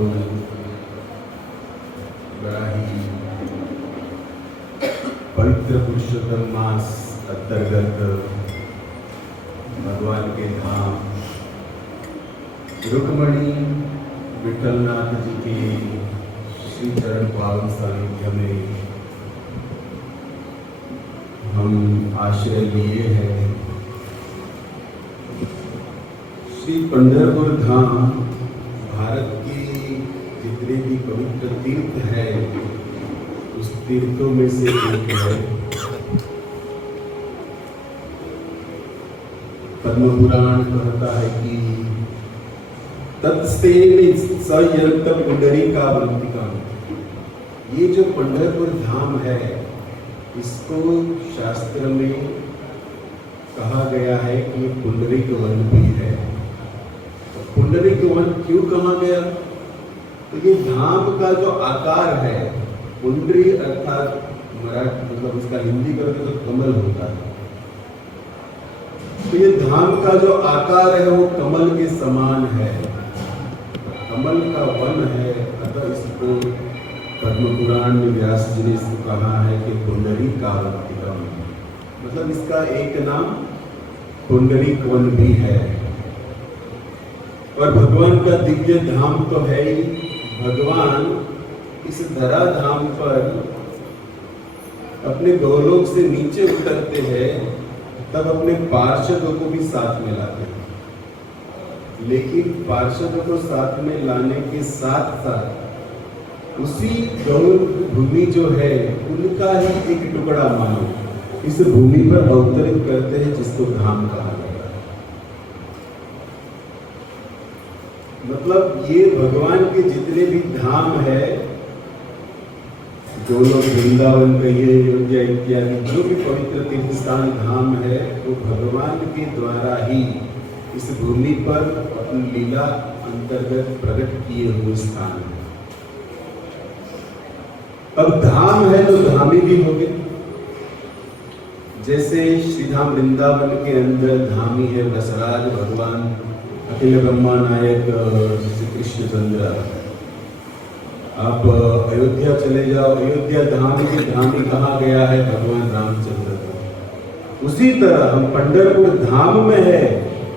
तो बड़ा ही पवित्र पुरुषोत्तम मास अंतर्गत भगवान के धाम रुक्मणी विठलनाथ जी के श्री चरण पावन सानिध्य में हम आश्रय लिए हैं। श्री पंढरपुर धाम भारत के जितने भी पवित्र तीर्थ हैं उस तीर्थों में से एक है। पद्म पुराण कहता है कि तत्सेन सयंत पुंडरीकावंतिका। ये जो पंढरपुर धाम है इसको शास्त्र में कहा गया है कि पुंडरीक वन भी है। तो पुंडरीक वन क्यों कहा गया? तो ये धाम का जो आकार है, पुंडरी अर्थात मराठी मतलब इसका हिंदी करके तो कमल होता है, तो ये धाम का जो आकार है वो कमल के समान है, कमल का वन है। अतः इसको पद्म पुराण में व्यास जी ने इसको कहा है कि पुंडरीकावंतिका, मतलब इसका एक नाम पुंडरीक वन भी है। और भगवान का दिव्य धाम तो है ही। भगवान इस धरा धाम पर अपने गोलोक से नीचे उतरते हैं तब अपने पार्षदों को भी साथ में लाते हैं, लेकिन पार्षदों को साथ में लाने के साथ साथ उसी गौर भूमि जो है उनका ही एक टुकड़ा मानो इस भूमि पर अवतरित करते हैं, जिसको धाम कहा जाता है। मतलब ये भगवान के जितने भी धाम है, जो लोग वृंदावन कहिए, अयोध्या इत्यादि जो भी पवित्र तीर्थ स्थान धाम है, वो भगवान के द्वारा ही इस भूमि पर अपनी लीला अंतर्गत प्रकट किए हुए स्थान है। अब धाम है तो धामी भी हो गए। जैसे श्रीधाम वृंदावन के अंदर धामी है रसराज भगवान अखिल ब्रह्मा नायक श्री कृष्ण चंद्र। आप अयोध्या चले जाओ, अयोध्या धाम की धामी कहा गया है भगवान रामचंद्र को। उसी तरह हम पंढरपुर धाम में है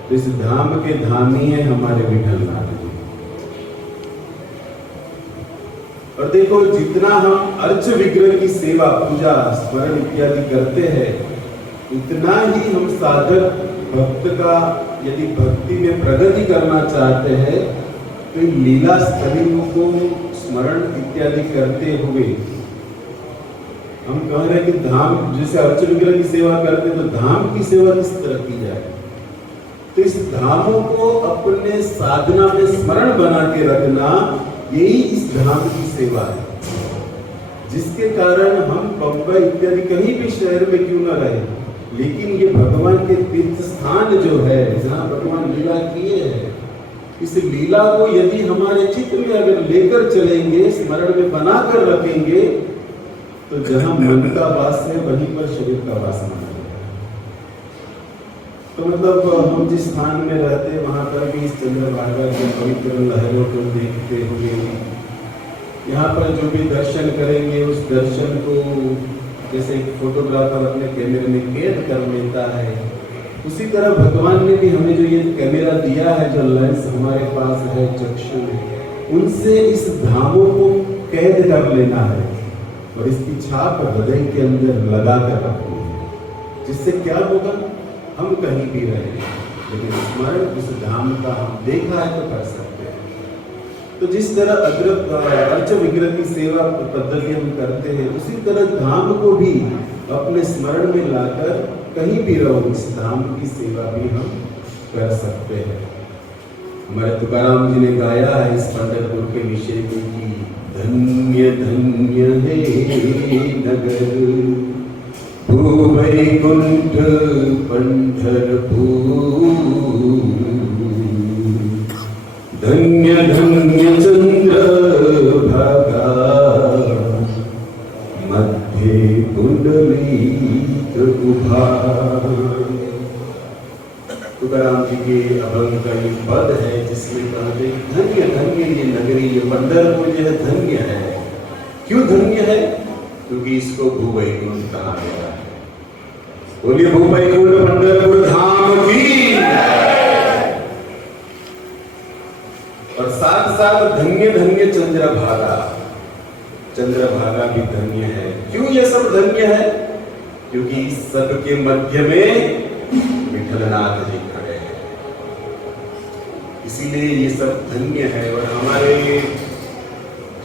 तो इस धाम के धामी है हमारे विठलनाथ जी। और देखो, जितना हम अर्च विग्रह की सेवा, पूजा, स्मरण इत्यादि करते हैं, उतना ही हम साधक भक्त का यदि भक्ति में प्रगति करना चाहते हैं तो इन लीला स्थलियों को स्मरण इत्यादि करते हुए हम कह रहे हैं कि धाम, जैसे अर्च विग्रह की सेवा करते हैं तो धाम की सेवा किस तरह की जाए। तो इस धामों को अपने साधना में स्मरण बना के रखना, यही इस धाम की सेवा है, जिसके कारण हम बम्बई इत्यादि कहीं भी शहर में क्यों न रहे, लेकिन ये भगवान के तीर्थ स्थान जो है जहाँ भगवान लीला किए हैं, इस लीला को यदि हमारे चित्त में अगर लेकर चलेंगे, स्मरण में बना कर रखेंगे, तो जहाँ मन का वास है वहीं पर शरीर का वास माना जाएगा। तो मतलब हम जिस स्थान में रहते हैं वहाँ पर भी इस चंद्रभागा की पवित्र लहरों को देखते हुए यहाँ पर जो भी दर्शन करेंगे उस दर्शन को जैसे एक फोटोग्राफर अपने कैमरे में कैद कर लेता है, उसी तरह भगवान ने भी हमें जो ये कैमरा दिया है, जो लेंस हमारे पास है, चक्षु, उनसे इस धामों को कैद कर लेना है और इसकी छाप हृदय के अंदर लगा कर रखनी है। जिससे क्या होगा, हम कहीं भी रहें लेकिन स्मरण उस धाम का हम देखा है तो कर सकते हैं। तो जिस तरह अर्च विग्रह की सेवा पद्धति हम करते हैं, उसी तरह धाम को भी अपने स्मरण में लाकर कहीं भी रहो इस धाम की सेवा भी हम कर सकते हैं। हमारे तुकाराम जी ने गाया है इस पंढरपुर के विषय में कि धन्य धन्य है नगर भूवैकुंठ पंढरपुर, धन्य धन्य चंद्रभागा मध्य पुंडलीक उभा। तुकाराम जी के अभंग का ये पद है जिसमें कहते धन्य धन्य ये नगरी, ये पंढरपुर जो है धन्य है। क्यों धन्य है? क्योंकि इसको भूवैकुंठ कहा गया है। बोलिए भूवैकुंठ पंढरपुर धाम की। और साथ साथ धन्य धन्य चंद्रभागा, चंद्रभागा भी धन्य है। क्यों ये सब धन्य है? क्योंकि सबके मध्य में विठलनाथ जी खड़े हैं, इसीलिए ये सब धन्य है। और हमारे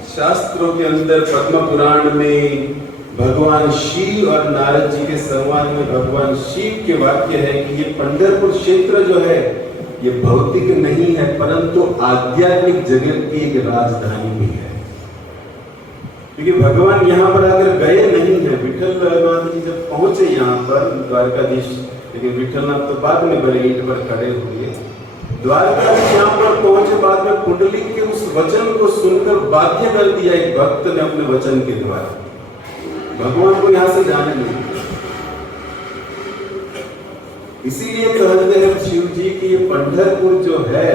शास्त्रों के अंदर पद्म पुराण में भगवान शिव और नारद जी के संवाद में भगवान शिव के वाक्य है कि ये पंढरपुर क्षेत्र जो है ये भौतिक नहीं है परंतु आध्यात्मिक जगत की एक राजधानी भी है। क्योंकि भगवान यहाँ पर आकर गए नहीं है। विठलनाथ जी जब पहुंचे यहाँ पर द्वारकाधीश, लेकिन विठलनाथ तो बाद में बड़े ईंट पर खड़े हुए। द्वारकाधीश यहाँ पर पहुंचे, बाद में पुंडलिक के उस वचन को सुनकर बाध्य कर दिया एक भक्त ने अपने वचन के द्वारा, भगवान को यहाँ से जाने नहीं। इसीलिए कहते हैं शिव जी की ये पंढरपुर जो है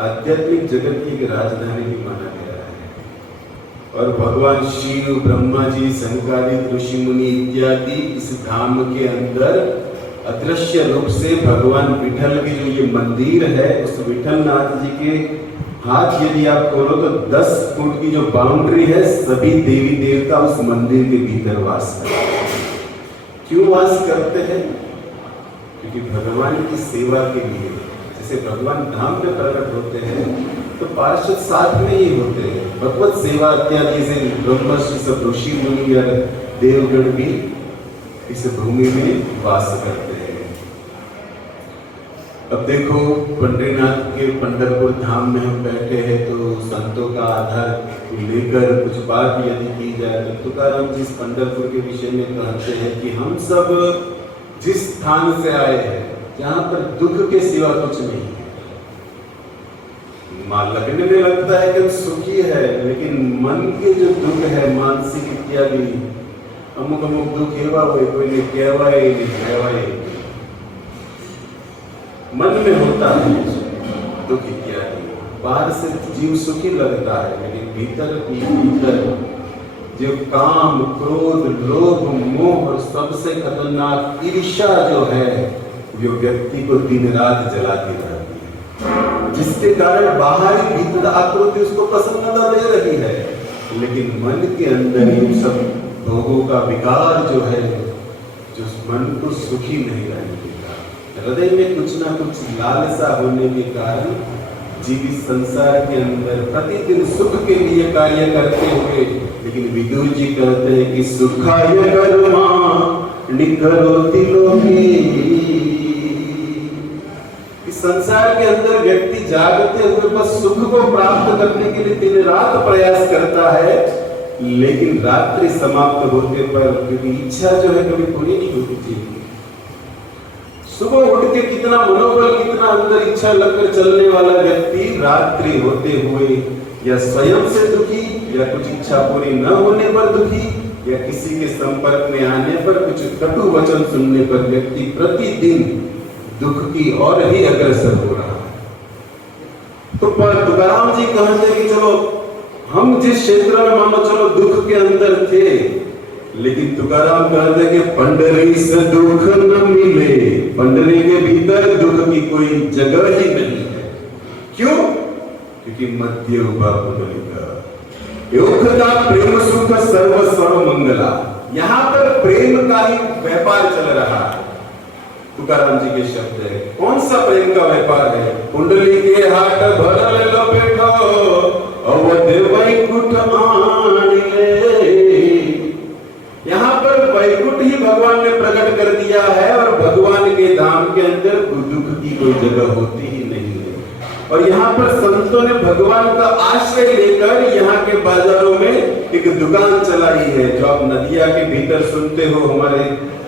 आध्यात्मिक जगत की एक राजधानी भी माना गया है। और भगवान शिव, ब्रह्मा जी, शंकरादि ऋषि मुनि इत्यादि इस धाम के अंदर अदृश्य रूप से भगवान विठल की जो ये मंदिर है उस विठलनाथ जी के हाथ यदि आप खोलो तो 10 फुट की जो बाउंड्री है सभी देवी देवता उस मंदिर के भीतर वास करते हैं। क्यों वास करते हैं? क्योंकि भगवान की सेवा के लिए। जैसे भगवान धाम पे प्रकट होते हैं तो पार्षद साथ में ही होते हैं। भगवत सेवा इत्यादि से ब्रह्मर्षि सब ऋषि मुनि या देवगण भी इस भूमि में वास करते हैं। अब देखो पंढरीनाथ के पंढरपुर धाम में हम बैठे हैं तो संतों का आधार लेकर कुछ बात यदि की जाए तो तुकाराम जी इस पंढरपुर के विषय में कहते हैं कि हम सब जिस स्थान से आए हैं जहां पर दुख के सिवा कुछ नहीं है। लगने में लगता है कि हम सुखी है लेकिन मन के जो दुख है मानसिक इत्यादि अमुक अमुक दुख हेवा हुए कोई नहीं कहवाए नहीं कहवाए मन में होता है दुख इत्यादि। बाहर से जीव सुखी लगता है लेकिन भीतर जो काम, क्रोध, लोभ, मोह और सबसे खतरनाक ईर्ष्या जो है जो व्यक्ति को दिन रात जलाती रहती है, जिसके कारण बाहरी भीतर आकृति उसको प्रसन्नता दे रही है लेकिन मन के अंदर ये सब भोगों का विकार जो है जो मन को सुखी नहीं रहने देता। हृदय में कुछ ना कुछ लालसा होने के कारण जीवित संसार के अंदर प्रतिदिन सुख के लिए कार्य करते हुए, लेकिन विदुर जी कहते हैं कि सुखाय कर्मा निकरोति लोके। इस संसार के अंदर व्यक्ति जागते हुए बस सुख को प्राप्त करने के लिए दिन रात प्रयास करता है लेकिन रात्रि समाप्त होते पर क्योंकि इच्छा जो है कभी पूरी नहीं होती थी। सुबह उठ के कितना मनोबल, कितना अंदर इच्छा लगकर चलने वाला व्यक्ति रात्रि होते हुए या स्वयं से दुखी या कुछ इच्छा पूरी न होने पर दुखी या किसी के संपर्क में आने पर कुछ कटु वचन सुनने पर व्यक्ति प्रतिदिन दुख की और ही अग्रसर हो रहा है। तो तुकाराम जी कहते कि चलो हम जिस क्षेत्र में मानो चलो दुख के अंदर थे लेकिन तुकाराम कहते कि पंडरी से दुख न मिले। पंडरी के भीतर दुख की कोई जगह ही नहीं है। क्यों? क्योंकि मध्य उभा पुंडलिका योगता प्रेम सुख सर्व सर्व मंगला। यहाँ पर प्रेम का ही व्यापार चल रहा है। तुकाराम जी के शब्द है। कौन सा प्रेम का व्यापार है? कुंडली के हाथ भरल लपेटो अवध वैकुंठ आन ले। यहाँ पर वैकुंठ ही भगवान ने प्रकट कर दिया है और भगवान के धाम के अंदर दुख की कोई जगह होती ही नहीं है। और यहाँ पर संतों ने भगवान का आश्रय लेकर यहाँ के बाजारों में एक दुकान चलाई है जो आप नदिया के भीतर सुनते हो। हमारे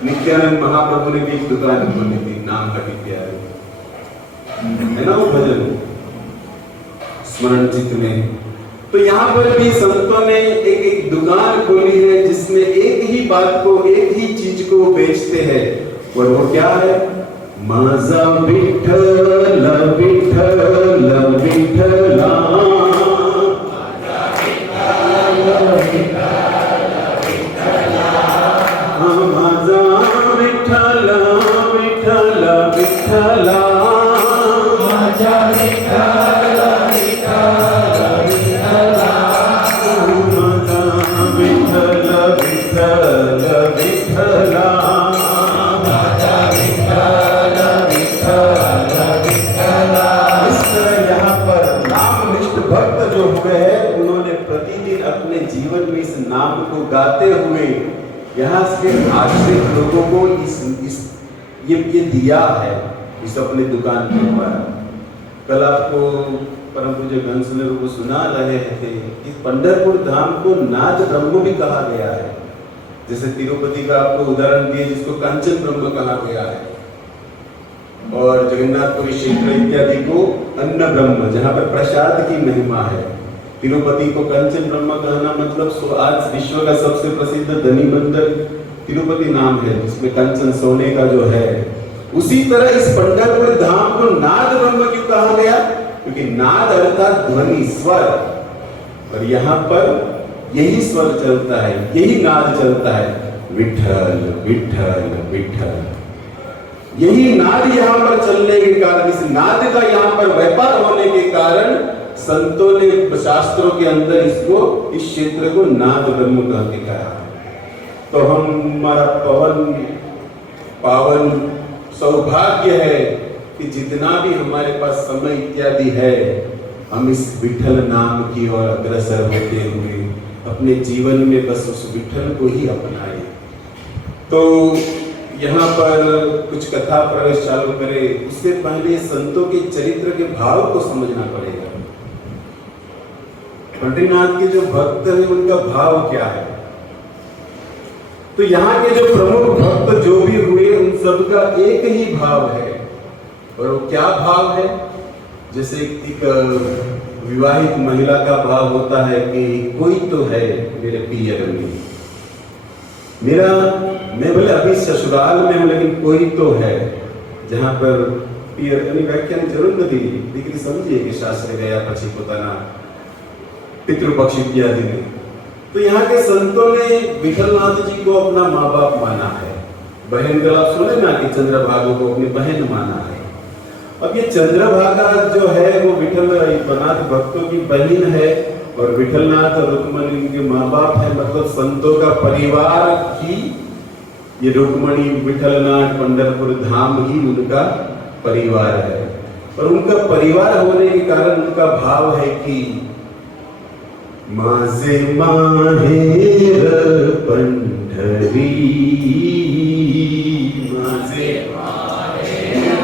नित्यानंद महाप्रभु ने भी एक दुकान खोली थी, नाम का विद्यालय है ना, वो भजन स्मरण चित्त में। तो यहाँ पर भी संतों ने एक दुकान खोली है जिसमें एक ही बात को, एक ही चीज को बेचते हैं और वो क्या है? माझा विठ्ठल विठ्ठल विठ्ठला, माझा विठ्ठल विठ्ठल विठ्ठला, माझा विठ्ठल विठ्ठल विठ्ठला, माझा विठ्ठल विठ्ठल विठ्ठला, माझा विठ्ठल विठ्ठल विठ्ठला। इस तरह यहाँ पर नामनिष्ठ भक्त जो हुए हैं, उन्होंने प्रतिदिन अपने जीवन में इस नाम को गाते हुए यहाँ से आश्रित लोगों को ये दिया है इस अपने दुकान के द्वारा। कल आपको परम पूज्य घनसुंदर को सुना रहे थे कि पंढरपुर धाम को नाद ब्रह्म भी कहा गया है। जैसे तिरुपति का आपको उदाहरण दिए जिसको कांचन ब्रह्म कहा गया है, और जगन्नाथपुरी क्षेत्र इत्यादि को अन्न ब्रह्म, जहाँ पर प्रसाद की महिमा है। तिरुपति को कंचन ब्रह्म कहना मतलब आज विश्व का सबसे प्रसिद्ध धनी मंदिर तिरुपति नाम है, जिसमें कंचन सोने का जो है। उसी तरह इस पंढरपुर धाम को नाद ब्रह्म क्यों कहा गया? क्योंकि नाद अर्थात ध्वनि, स्वर, और यहाँ पर यही स्वर चलता है, यही नाद चलता है, विठ्ठल विठ्ठल विठ्ठल। यही नाद यहाँ पर चलने के कारण, इस नाद का यहाँ पर व्यापार होने के कारण संतों ने शास्त्रों के अंदर इसको, इस क्षेत्र को नाद ब्रह्म कह के कहा। तो हमारा पावन सौभाग्य है कि जितना भी हमारे पास समय इत्यादि है, हम इस विठ्ठल नाम की ओर अग्रसर होते हुए अपने जीवन में बस उस विठ्ठल को ही अपनाए। तो यहाँ पर कुछ कथा प्रवेश चालू करें, उससे पहले संतों के चरित्र के भाव को समझना पड़ेगा। पंडरीनाथ के जो भक्त हैं उनका भाव क्या है? तो यहाँ के जो प्रमुख भक्त जो भी हुए उन सबका एक ही भाव है, और वो क्या भाव है? जैसे एक विवाहित महिला का भाव होता है कि कोई तो है मेरे पियर में, मैं बोले अभी ससुराल में हूं लेकिन कोई तो है। जहां पर पियर व्याख्या जरूर नहीं, लेकिन समझिए कि शास्त्र गया पछी पोताना पितृपक्ष इत्यादि में। तो यहाँ के संतों ने विठलनाथ जी को अपना माँ बाप माना है। बहन का आप सुने ना कि चंद्रभागा को अपनी बहन माना है। अब ये चंद्रभागा जो है वो विठलनाथ भक्तों की बहन है, और विठलनाथ और रुक्मणी के माँ बाप है, मतलब संतों का परिवार ही ये रुक्मणी विठलनाथ पंढरपुर धाम ही उनका परिवार है। और उनका परिवार होने के कारण उनका भाव है कि माझे माहेर पंढरी, माझे माहेर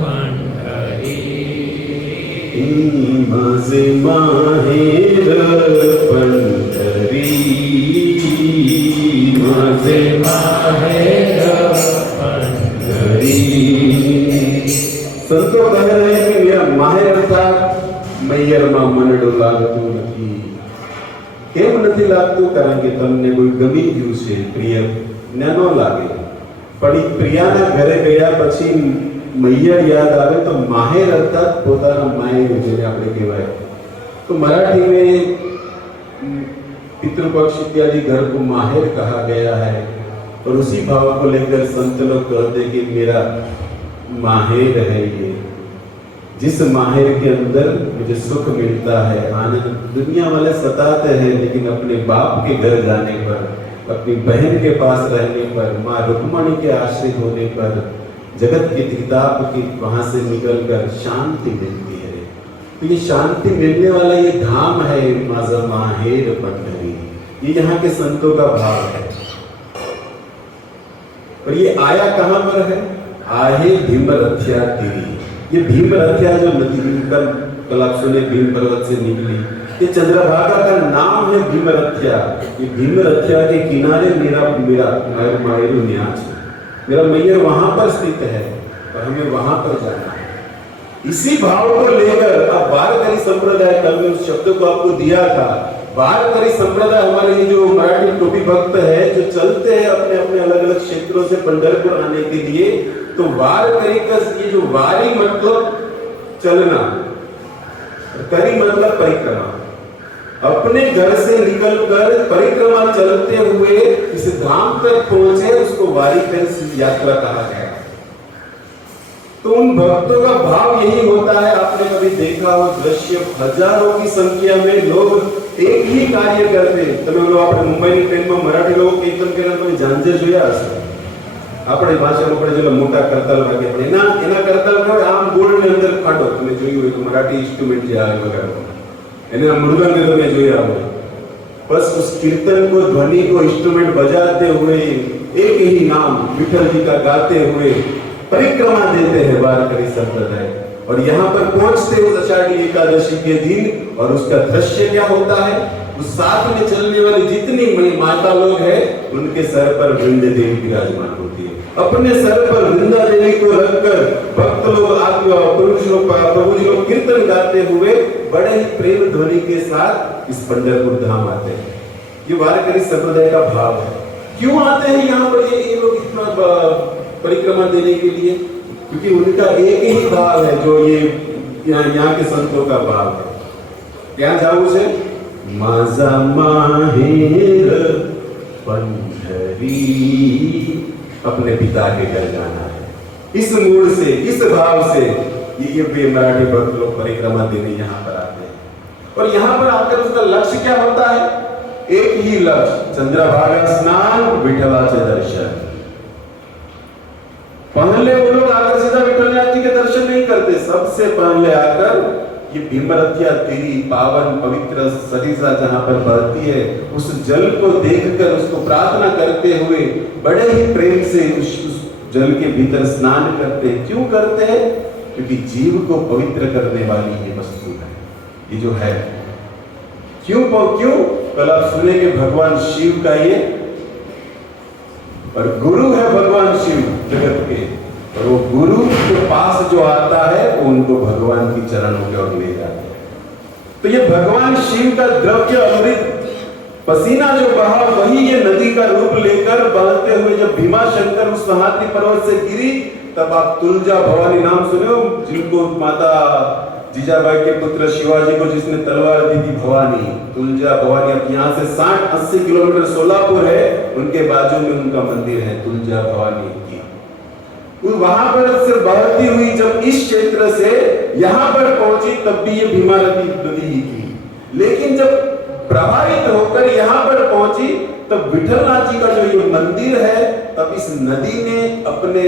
पंढरी, माझे माहेर पंढरी, माझे माहेर पंढरी। संतो कह रहे हैं कि मेरा माहेर अर्थात मैयर मा मनडो लागतो નથી। કેમ નથી લાગતું? કારણ કે તમને કોઈ ગમી ગયું છે, પ્રિય ન લાગે, પણ એ પ્રિયાના ઘરે ગયા પછી મૈયર યાદ આવે તો માહેર અર્થાત પોતાના માયર, જેને આપણે કહેવાય। तो मराठी में पितृपक्ष इत्यादि घर को माहेर कहा गया है, और उसी भाव को लेकर संत लोग कहते कि मेरा माहेर है ये, जिस माहिर के अंदर मुझे सुख मिलता है, आनंद। दुनिया वाले सताते हैं, लेकिन अपने बाप के घर जाने पर, अपनी बहन के पास रहने पर, माँ रुक्मणी के आश्रित होने पर, जगत की किताब की वहां से निकलकर शांति मिलती है। तो ये शांति मिलने वाला ये धाम है माझा माहेर पंढरी। ये यहाँ के संतों का भाव है। और ये आया कहाँ पर है? आहे भीमरथ्या तीरी। ये भीमरथ्या जो नदी कल आप सुने भीम पर्वत से निकली, ये चंद्रभागा का नाम है भीमरथ्या। ये भीमरथ्या के किनारे मेरा मायरू न्यास है, मेरा मैयर वहां पर स्थित है, और हमें वहां पर जाना है। इसी भाव को लेकर अब वारकरी संप्रदाय कल में उस शब्द को आपको दिया था वारकरी संप्रदाय हमारे ये जो मराठी टोपी भक्त है जो चलते हैं अपने अपने अलग अलग क्षेत्रों से पंढरपुर आने के लिए, तो वारकरी का ये जो वारी मतलब चलना, करी मतलब परिक्रमा, अपने घर से निकलकर परिक्रमा चलते हुए इस धाम तक पहुंचे, उसको वारी कर यात्रा कहा गया। तो उन भक्तों का भाव यही होता है। आपने कभी देखा हो दृश्य, हजारों की संख्या में लोग एक ही कार्य करते। તમે ઓલો આપણે મુંબઈની ટ્રેનમાં મરાઠી લોકો કીર્તન કરે તમે જાંજે જોયા હશે, આપણી ભાષામાં આપણે જેલા મોટા કરતાલ વાગે પણ એના કરતાલ હોય આમ ગોળની અંદર ખાડો, તમે જોયું હોય તો મરાઠી ઇન્સ્ટ્રુમેન્ટ જે આવે વગાડવા એને મૃદંગ તમે જોયા હોય, बस उस कीर्तन को, ध्वनि को, इंस्ट्रूमेंट बजाते हुए एक ही नाम विठल जी का गाते हुए परिक्रमा देते हैं वारकरी संप्रदाय। और यहाँ पर पहुंचते उस आषाढ़ी एकादशी के दिन, और उसका दृश्य क्या होता है, उस साथ में चलने वाली जितनी माता लोग हैं उनके सर पर वृंदा देवी विराजमान होती है। अपने सर पर वृंदा देवी को रखकर भक्त लोग, पुरुष लोग, प्रभु जी लोग कीर्तन गाते हुए बड़े ही प्रेम ध्वनि के साथ इस पंढरपुर धाम आते हैं। ये वारकरी संप्रदाय का भाव है। क्यों आते हैं यहाँ पर ये लोग इतना परिक्रमा देने के लिए? क्योंकि उनका एक ही भाव है जो ये यहाँ के संतों का भाव है। क्या जाऊ से माझा माहेर पंढरी, अपने पिता के घर जाना है। इस मूड से, इस भाव से ये मराठी भक्त लोग परिक्रमा देने यहाँ पर आते हैं। और यहाँ पर आकर उसका लक्ष्य क्या होता है? एक ही लक्ष्य, चंद्रभागा स्नान, विठलाचे दर्शन। पहले वो लोग आकर सीधा विठलनाथ जी के दर्शन नहीं करते, सबसे पहले आकर ये भीमरथिया तेरी पावन पवित्र सरिता जहां पर बहती है, उस जल को देखकर उसको प्रार्थना करते हुए बड़े ही प्रेम से उस जल के भीतर स्नान करते हैं। क्यों करते हैं? क्योंकि जीव को पवित्र करने वाली ये वस्तु है, ये जो है। क्यों? कल आप सुनेंगे भगवान शिव का ये, और गुरु है भगवान शिव जगत के, और वो गुरु के पास जो आता है वो उनको भगवान की चरणों की ओर ले जाता है। तो ये भगवान शिव का द्रव्य अमृत पसीना जो बहा, वही ये नदी का रूप लेकर बहते हुए जब भीमाशंकर उस सहाती पर्वत से गिरी, तब आप तुलजा भवानी नाम सुने हो, जिनको माता जीजाबाई के पुत्र शिवाजी को जिसने तलवार दी थी, भवानी, तुलजा भवानी। अब यहाँ से 60-80 किलोमीटर सोलापुर है, उनके बाजू में उनका मंदिर है तुलजा भवानी की। वहां पर से बहती हुई जब इस क्षेत्र से यहाँ पर पहुंची, तब भी ये भीमारती नदी ही थी। लेकिन जब प्रवाहित होकर यहाँ पर पहुंची, तब विठलनाथ जी का जो ये मंदिर है, तब इस नदी ने अपने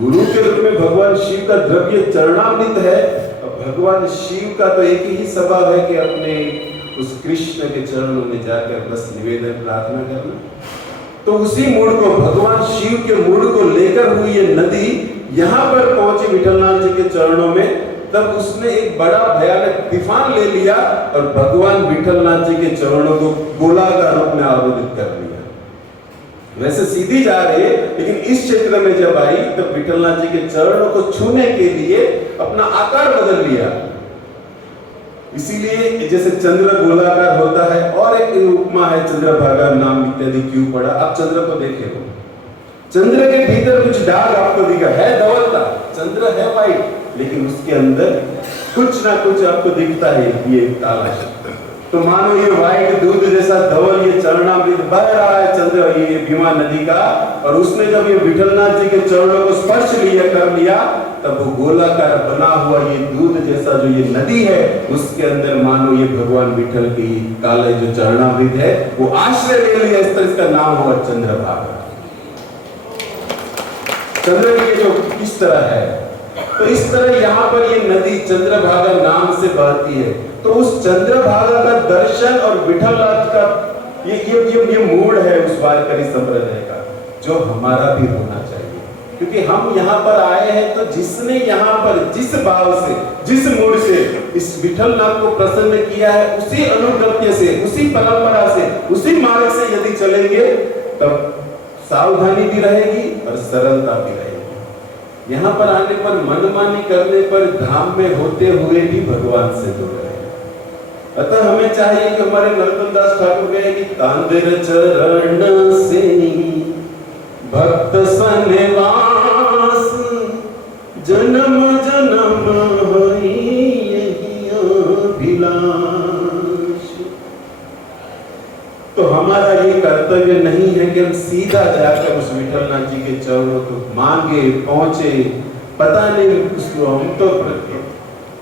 गुरु के रूप में भगवान शिव का द्रव्य चरणामृत है। भगवान शिव का तो एक ही स्वभाव है कि अपने उस कृष्ण के चरणों में जाकर बस निवेदन प्रार्थना करना। तो उसी मूड को, भगवान शिव के मूड को लेकर हुई ये नदी यहाँ पर पहुंची विठलनाथ जी के चरणों में, तब उसने एक बड़ा भयानक तूफान ले लिया और भगवान विठलनाथ जी के चरणों को गोलाकार रूप में आरोपित कर लिया। वैसे सीधी जा रही है, लेकिन इस क्षेत्र में जब आई तब विठलनाथ जी के चरणों को छूने के लिए अपना आकार बदल लिया। इसीलिए जैसे चंद्र गोलाकार होता है, और एक उपमा है चंद्रभागा नाम इत्यादि क्यों पड़ा? आप चंद्र को देखे हो, चंद्र के भीतर कुछ दाग आपको दिखा है, धवलता, चंद्र है वाइट, लेकिन उसके अंदर कुछ ना कुछ आपको दिखता है, ये काला। तो मानो ये वाइट दूध जैसा धवल ये चरणामृत बह रहा है चंद्र, ये भीमा नदी का, और उसने जब ये विठलनाथ जी के चरणों को स्पर्श कर लिया, तब वो गोलाकार बना हुआ ये दूध जैसा जो ये नदी है, उसके अंदर मानो ये भगवान विठल की काले जो चरणामृत है वो आश्रय ले लिया। इस तरह इसका नाम हुआ चंद्रभागा। चंद्र की जो इस तरह है, तो इस तरह यहाँ पर ये नदी चंद्रभागा नाम से बहती है। तो उस चंद्रभागा का दर्शन और विठलनाथ का ये मूड है उस वारकरी संप्रदाय का, जो हमारा भी होना चाहिए। क्योंकि हम यहाँ पर आए हैं, तो जिसने यहाँ पर जिस भाव से, जिस मूड से इस विठलनाथ को प्रसन्न किया है, उसी अनुगत्य से, उसी परंपरा से, उसी मार्ग से यदि चलेंगे, तब सावधानी भी रहेगी और सरलता भी रहेगी। यहाँ पर आने पर, मनमानी करने पर, धाम में होते हुए भी भगवान से दूर रहेगा। अतः हमें चाहिए कि हमारे नरोत्तम दास ठाकुर कहे कि तांदिर चरण से भक्त सन्निवास जन्म जन्म हरि यही अभिलाष। तो हमारा ये कर्तव्य नहीं है कि हम सीधा जाकर उस विठलनाथ जी के चरणों को मांगे पहुंचे, पता नहीं उसको हम तो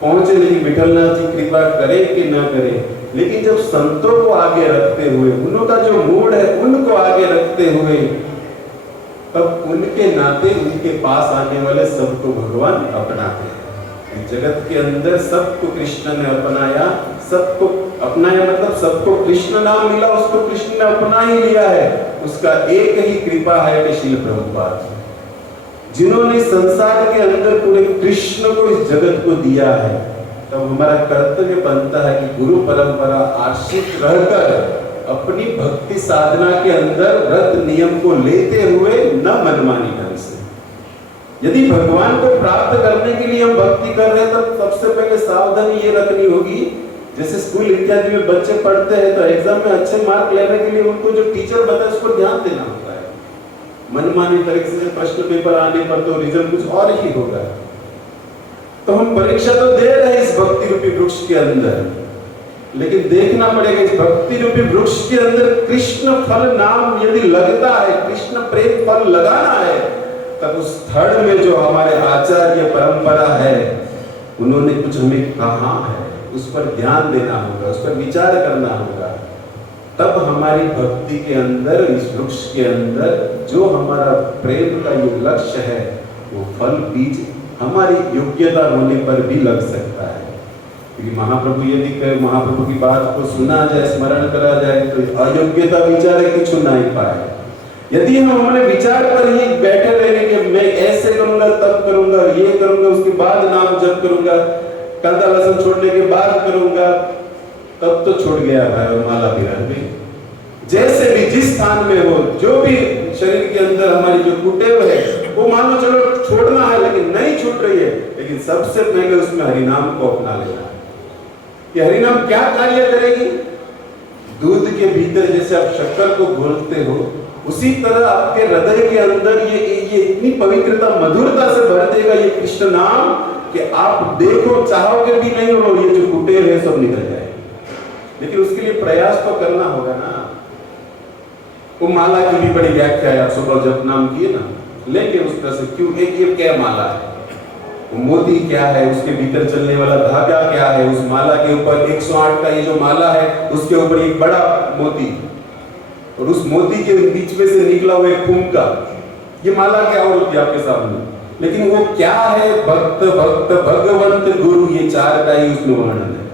पहुंचे, लेकिन विठलनाथ जी कृपा करे कि ना करे। लेकिन जब संतों को आगे रखते हुए, उनका जो मूड है उनको आगे रखते हुए, तब उनके नाते उनके पास आने वाले सबको भगवान अपनाते हैं। जगत के अंदर सबको कृष्ण ने अपनाया, सबको अपनाया मतलब सबको कृष्ण नाम मिला, उसको कृष्ण ने अपना ही लिया है। उसका एक ही कृपा है कि श्रील प्रभुपाद जिन्होंने संसार के अंदर पूरे कृष्ण को इस जगत को दिया है। तब हमारा कर्तव्य बनता है कि गुरु परंपरा आश्रित रहकर अपनी भक्ति साधना के अंदर व्रत नियम को लेते हुए न मनमानी ढंग से। यदि भगवान को प्राप्त करने के लिए हम भक्ति कर रहे हैं, तब सबसे पहले सावधानी ये रखनी होगी, जैसे स्कूल इत्यादि में बच्चे पढ़ते हैं तो एग्जाम में अच्छे मार्क लेने के लिए उनको जो टीचर बताए उस पर ध्यान देना होता है। मनमानी तरीके से प्रश्न पेपर आने पर तो रिजल्ट कुछ और ही होगा। तो हम परीक्षा तो दे रहे हैं इस भक्ति रूपी वृक्ष के अंदर, लेकिन देखना पड़ेगा इस भक्ति रूपी वृक्ष के अंदर कृष्ण फल नाम यदि लगता है, कृष्ण प्रेम फल लगाना है, तब उस थड़ में जो हमारे आचार्य परंपरा है उन्होंने कुछ हमें कहा है, उस पर ध्यान देना होगा, उस पर विचार करना होगा। तब हमारी भक्ति के अंदर, इस वृक्ष के अंदर जो हमारा प्रेम का ये लक्ष्य है, वो फल बीज हमारी योग्यता होने पर भी लग सकता है। क्योंकि महाप्रभु यदि महाप्रभु की बात को सुना जाए, स्मरण करा जाए, तो अयोग्यता विचार कुछ नहीं पाए। यदि हम अपने विचार पर ही बैठे रहेंगे कि मैं ऐसे करूंगा, तब करूंगा, ये करूंगा, उसके बाद नाम जप करूंगा, कांदा लहसुन छोड़ने के बाद करूंगा, तब तो छूट गया भाई और माला भी रह गई। जैसे भी जिस स्थान में हो, जो भी शरीर के अंदर हमारी जो कुटेव है वो मानो चलो छोड़ना है, लेकिन नहीं छूट रही है, लेकिन सबसे पहले उसमें हरिनाम को अपना लेना है। कि हरिनाम क्या कार्य करेगी? दूध के भीतर जैसे आप शक्कर को घोलते हो, उसी तरह आपके हृदय के अंदर ये इतनी पवित्रता मधुरता से भर देगा ये कृष्ण नाम कि आप देखो चाहोगे भी नहीं हो, ये जो कुटेव है सब निकल जाए। लेकिन उसके लिए प्रयास तो करना होगा ना। वो माला की भी बड़ी व्याख्या है, आप सुबह जप नाम किए ना, लेकिन उस तरह से क्यों, एक ये क्या माला है, वो मोती क्या है, उसके भीतर चलने वाला धागा क्या है, उस माला के ऊपर 108 का ये जो माला है उसके ऊपर एक बड़ा मोती, और उस मोती के बीच में से निकला हुआ एक फूंका, ये माला क्या होती है आपके सामने। लेकिन वो क्या है, भक्त भक्त भगवंत गुरु, ये चार का ही उसमें वर्णन है।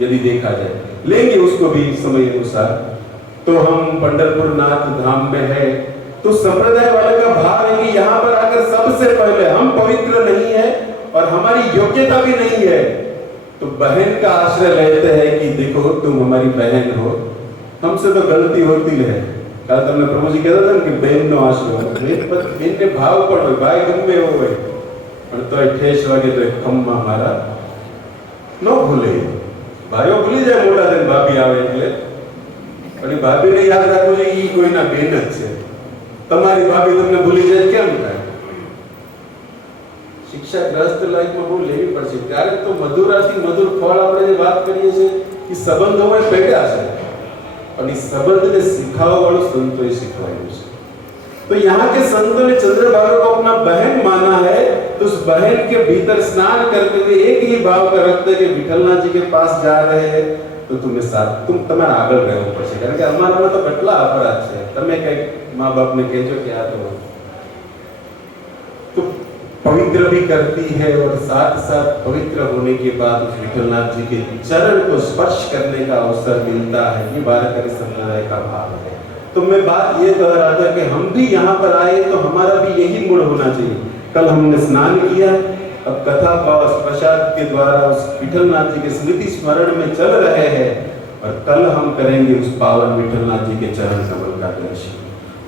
यदि देखा जाए, लेंगे उसको भी समय अनुसार। तो हम पंढरपुर नाथ धाम में है, तो संप्रदाय वाले का भाव है कि यहाँ पर आकर सबसे पहले हम पवित्र नहीं है और हमारी योग्यता भी नहीं है, तो बहन का आश्रय लेते हैं कि देखो तुम हमारी बहन हो, हमसे तो गलती होती है। कल तुमने प्रभु जी कहता था कि बहन नो आश्रय, बहन ने भाव पड़ो भाई गम्मे हो गए, पर तो ठेस वागे तो खम्मा हमारा नो भूले, भाइयों भूली जाए मोटा दिन भाभी आवे એટલે અને ભાભીને યાદ રાખવું જોઈએ ઈ કોઈના બેન જ છે, તમારી ભાભી તમને ભૂલી જાય કેમ થાય? शिक्षा ग्रस्त लाइफ में बहुत लेवी पड़શે, ત્યારે તો મધુરાથી મધુર ફળ આપણે જે વાત કરીએ છીએ એ સંબંધોમાં પેટ્યા છે, અને એ સંબંધને શીખવવા વાળું સંતોએ શીખવાયું છે। तो यहाँ के संतों ने चंद्रभागा को अपना बहन माना है, तो उस बहन के भीतर स्नान करते हुए एक ही भाव का रखते कि विठलनाथ जी के पास जा रहे हैं तो तुम्हें साथ तुम तुम्हारा आगल रहવું પડશે, કારણ કે અમારામાં તો કેટલા અપરાધ છે, તમે કઈ माँ बाप ने कहो कि आ तो पवित्र भी करती है, और साथ साथ पवित्र होने के बाद उस विठलनाथ जी के चरण को स्पर्श करने का अवसर मिलता है। ये वारकरी संप्रदाय का भाव है। तो मैं बात ये कह रहा था कि हम भी यहाँ पर आए तो हमारा भी यही मूड होना चाहिए। कल हमने स्नान किया, अब कथा प्रसाद के द्वारा उस विठलनाथ जी के स्मृति स्मरण में चल रहे हैं, और कल हम करेंगे उस पावन विठलनाथ जी के चरण कमल का दर्शन,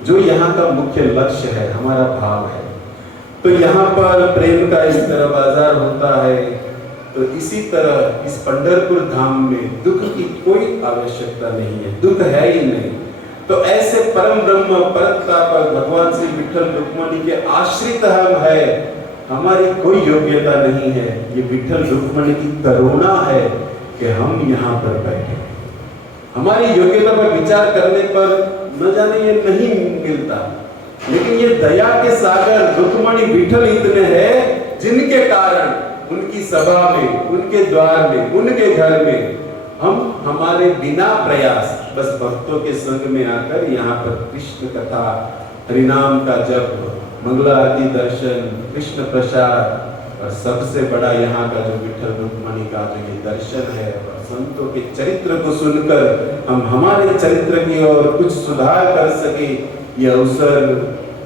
जो यहाँ का मुख्य लक्ष्य है, हमारा भाव है। तो यहाँ पर प्रेम का इस तरह बाजार होता है, तो तो इसी तरह इस पंढरपुर धाम में दुख की कोई आवश्यकता नहीं है, दुख है ही नहीं। तो ऐसे परम ब्रह्म परतापक भगवान श्री विठ्ठल रुक्मणी के आश्रित हम है, हमारी कोई योग्यता नहीं है। ये विठ्ठल रुक्मणी की करुणा है कि हम यहाँ पर बैठे। हमारी योग्यता पर विचार करने पर न जाने ये नहीं मिलता, लेकिन ये दया के सागर रुक्मणी विठ्ठल इतने हैं जिनके कारण उनकी सभा में, उनके द्वार में, उनके घर में हम हमारे बिना प्रयास बस भक्तों के संग में आकर यहाँ पर कृष्ण कथा, हरिनाम का जप, मंगला आरती दर्शन, कृष्ण प्रसाद और सबसे बड़ा यहाँ का जो विठ्ठल रुक्मणी का जो ये दर्शन है और संतों के चरित्र को सुनकर हम हमारे चरित्र की ओर कुछ सुधार कर सके, ये अवसर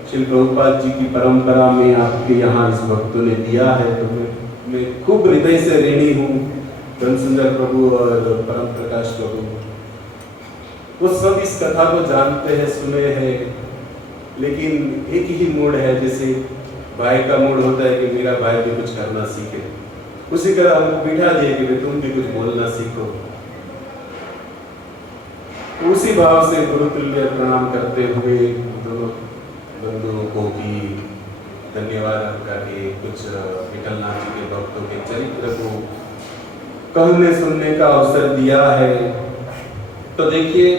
श्री प्रभुपाद जी की परंपरा में आपके यहाँ इस भक्तों ने दिया है। तो मैं खूब हृदय से ऋणी हूँ धन सुंदर प्रभु और परम प्रकाश प्रभु। वो सब इस कथा को जानते हैं, सुने हैं, लेकिन एक ही मूड है, जैसे भाई का मूड होता है कि मेरा भाई भी कुछ करना सीखे, उसी तरह हमको बिठा दिए कि तुम भी कुछ बोलना सीखो। उसी भाव से गुरुतुल्य प्रणाम करते हुए दोनों बंधुओं को भी धन्यवाद करके कुछ विठलनाथ जी के भक्तों के चरित्र को कहने सुनने का अवसर दिया है। तो देखिए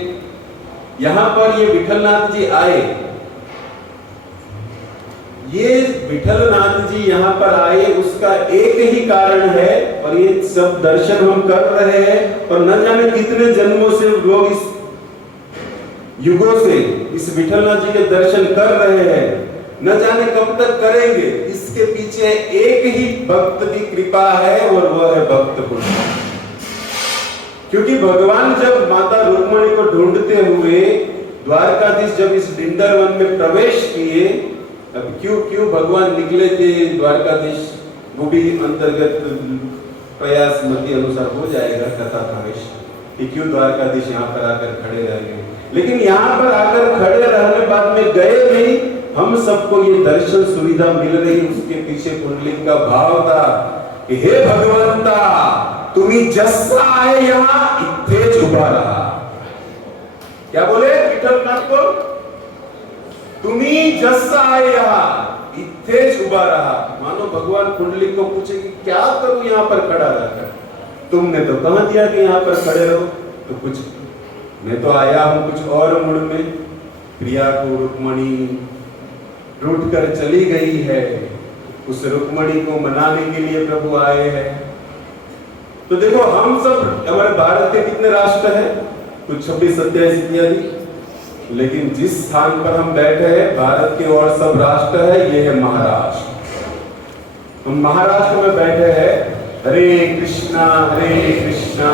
यहाँ पर ये विठलनाथ जी आए, ये विठलनाथ जी यहाँ पर आए उसका एक ही कारण है, और ये सब दर्शन हम कर रहे हैं और न जाने कितने जन्मों से लोग इस युगों से इस विठलनाथ जी के दर्शन कर रहे हैं, न जाने कब तक करेंगे। इसके पीछे एक ही भक्त की कृपा है और वह है भक्त पुरुष। क्योंकि भगवान जब माता रुक्मणी को ढूंढते हुए द्वारकाधीश जब इस डिंडर वन में प्रवेश किए, अब क्यों भगवान निकले थे द्वारकाधीश, वो भी अंतर्गत प्रयास मति अनुसार हो जाएगा कथा प्रवेश कि क्यों द्वारकाधीश यहाँ पर आकर खड़े रह गए। लेकिन यहाँ पर आकर खड़े रहने बाद में गए नहीं, हम सबको ये दर्शन सुविधा मिल रही, उसके पीछे पुंडलिक का भाव था कि हे भगवंता तुम्ही जस्सा आहे यहाँ इत्थेच उभा रहा। क्या बोले विठलनाथ को? तुम्ही जस्सा आहे यहाँ इत्थेच उभा रहा। मानो भगवान पुंडलिक को पूछे कि क्या करूं यहाँ पर खड़ा रहकर, तुमने तो कह दिया कि यहाँ पर खड़े रहो, तो कुछ मैं तो आया हूं कुछ और मूड में। प्रिया को रुक्मणी रूठ कर चली गई है, उस रुक्मणी को मनाने के लिए प्रभु आए हैं। तो देखो हम सब, हमारे भारत के कितने राष्ट्र हैं, कुछ 26 27 इत्यादि, लेकिन जिस स्थान पर हम बैठे हैं भारत के और सब राष्ट्र है, ये है महाराष्ट्र। हम महाराष्ट्र में बैठे हैं। हरे कृष्णा हरे कृष्णा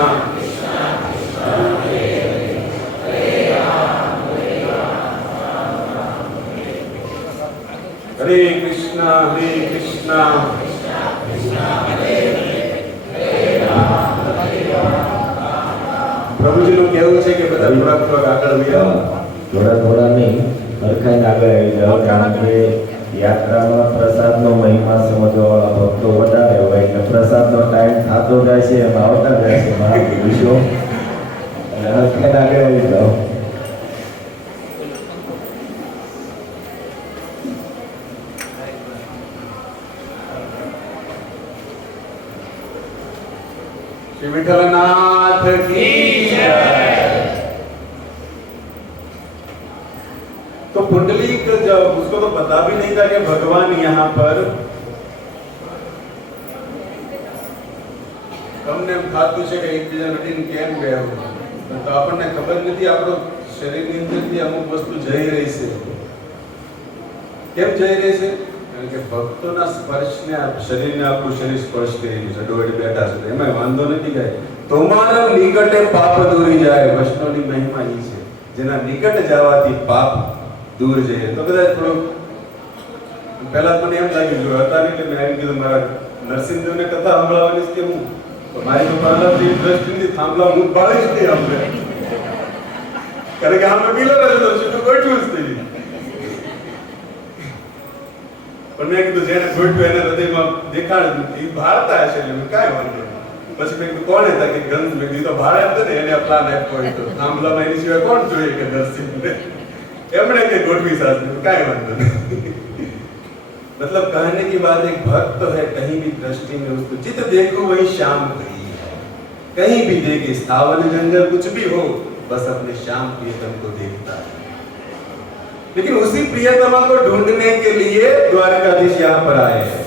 हरे कृष्णा हरे कृष्णा। प्रभु जी लोग कहू છે કે બધા થોડા આગળ વ્યા, થોડા નહીં સરખાઈને આગળ આવી જાઓ, કારણ કે યાત્રામાં પ્રસાદનો મહિમા સમજવાવાળા ભક્તો વધારે હોય એટલે પ્રસાદનો ટાઈમ થતો જાય છે, એમાં આવતા જાય છે મહાપુરુષો, એટલે સરખાઈને આગળ આવી જાઓ। श्री विठलनाथ की जय। तो पुंडलिक जब उसको तो पता भी नहीं था कि भगवान यहाँ पर, તમને થાતું છે કે એકબીજા નટીને કેમ ગયા હોય, તો આપણને ખબર નથી આપણો શરીરની અંદરથી અમુક વસ્તુ જઈ રહી છે। કેમ જઈ રહી છે? કારણ કે ભક્તોના સ્પર્શને શરીરને આપણું શરીર સ્પર્શ કરી રહ્યું છે, ડોળે બેઠા છે, એમાં વાંધો નથી કાંઈ। તમારા નિકટે પાપ દૂરી જાય, વૈષ્ણવની મહિમા એ છે, જેના નિકટ જવાથી પાપ દૂર જાય। તો કદાચ થોડું પહેલા મને એમ લાગ્યું જો હતા ને એટલે મેં એમ કીધું મારા નરસિંહદેવને કથા સંભળાવવાની છે કે હું, તો મારી તો પહેલાથી ઇન્ટરેસ્ટ નથી, થાંભલા હું બાળી જ નહીં આપણે, કારણ કે આમે પીલો રહ્યો તો શું ગોઠવું જ થઈ। પણ મેં કીધું જેને ગોઠવ્યું એના હૃદયમાં દેખાણ એ ભારતા હશે એટલે કાંઈ વાંધો નહીં. પછી મેં કીધું કોણ હતા કે ગંધ, મેં કીધું તો ભાડે હતો ને એને પ્લાન આપ્યો હોય તો થાંભલામાં એની સિવાય કોણ જોઈએ કે નરસિંહને, એમણે કે ગોઠવી સાધુ, કાંઈ વાંધો નહીં. मतलब कहने की बात एक भक्त है कहीं भी दृष्टि में उसको जित देखो वही श्याम प्रिय है, कहीं भी देखे स्थावन जंगल कुछ भी हो बस अपने श्याम प्रियतम को देखता है. लेकिन उसी प्रियतमा को ढूंढने के लिए द्वारकाधीश यहाँ पर आए हैं.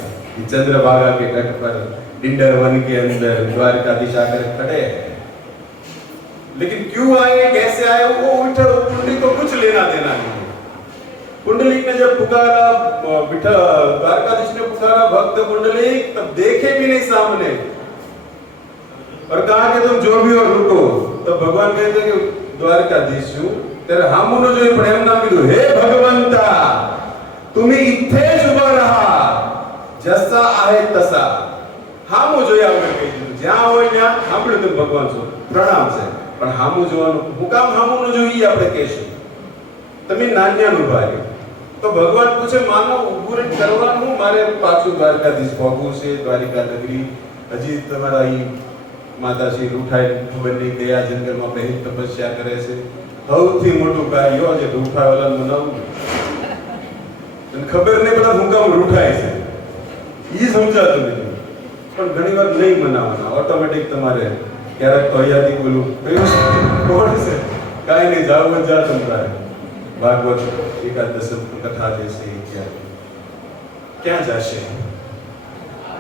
चंद्रभागा के तट पर डिंडर वन के अंदर द्वारकाधीश आकर खड़े हैं. लेकिन क्यों आए, कैसे आए, वो विठल पुंडलिक को कुछ लेना देना नहीं. पुंडलिक ने जब पुकारा, विठल द्वारकाधीश ने पुकारा भक्त पुंडलिक, तब देखे भी नहीं सामने और कहा कि तुम जो भी हो रुको. तो भगवान कहते कि द्वारकाधीश हूं तेरे हामुनो जो प्रेम नाम कीधुं, हे भगवंता तुम्ही इथेच उभा रहा जसा आहे तसा. हामु જોયા વગર કહી દીધું, જ્યાં હોય ત્યાં આપણે તો ભગવાન છો પ્રણામ છે, પણ હામુ જોવાનું હું કામ હામુ ન જોઈ આપણે કહેશું, તમે નાન્યાનું ઉભા રહ્યો. તો ભગવાન પૂછે માનવ ઊભું રહીને કરવાનું, મારે પાછું દ્વારકાધીશ ભોગવું છે, દ્વારિકા નગરી હજી તમારા અહીં માતાશ્રી રૂઠાઈ ખબર નહીં ગયા જંગલમાં પહેલી તપસ્યા કરે છે. સૌથી મોટું કાર્ય જે રૂઠાવાળાને મનાવવું, ખબર નહીં પેલા હું કામ રૂઠાય છે એ સમજાતું નથી. પણ ઘણી વાર નહીં મનાવવાના, ઓટોમેટિક તમારે ક્યારેક તો અહીંયાથી બોલું કોણ છે, કાંઈ નહીં જાવ જા તમારે ભાગવત એકાદશ કથા જે છે ક્યાં જશે,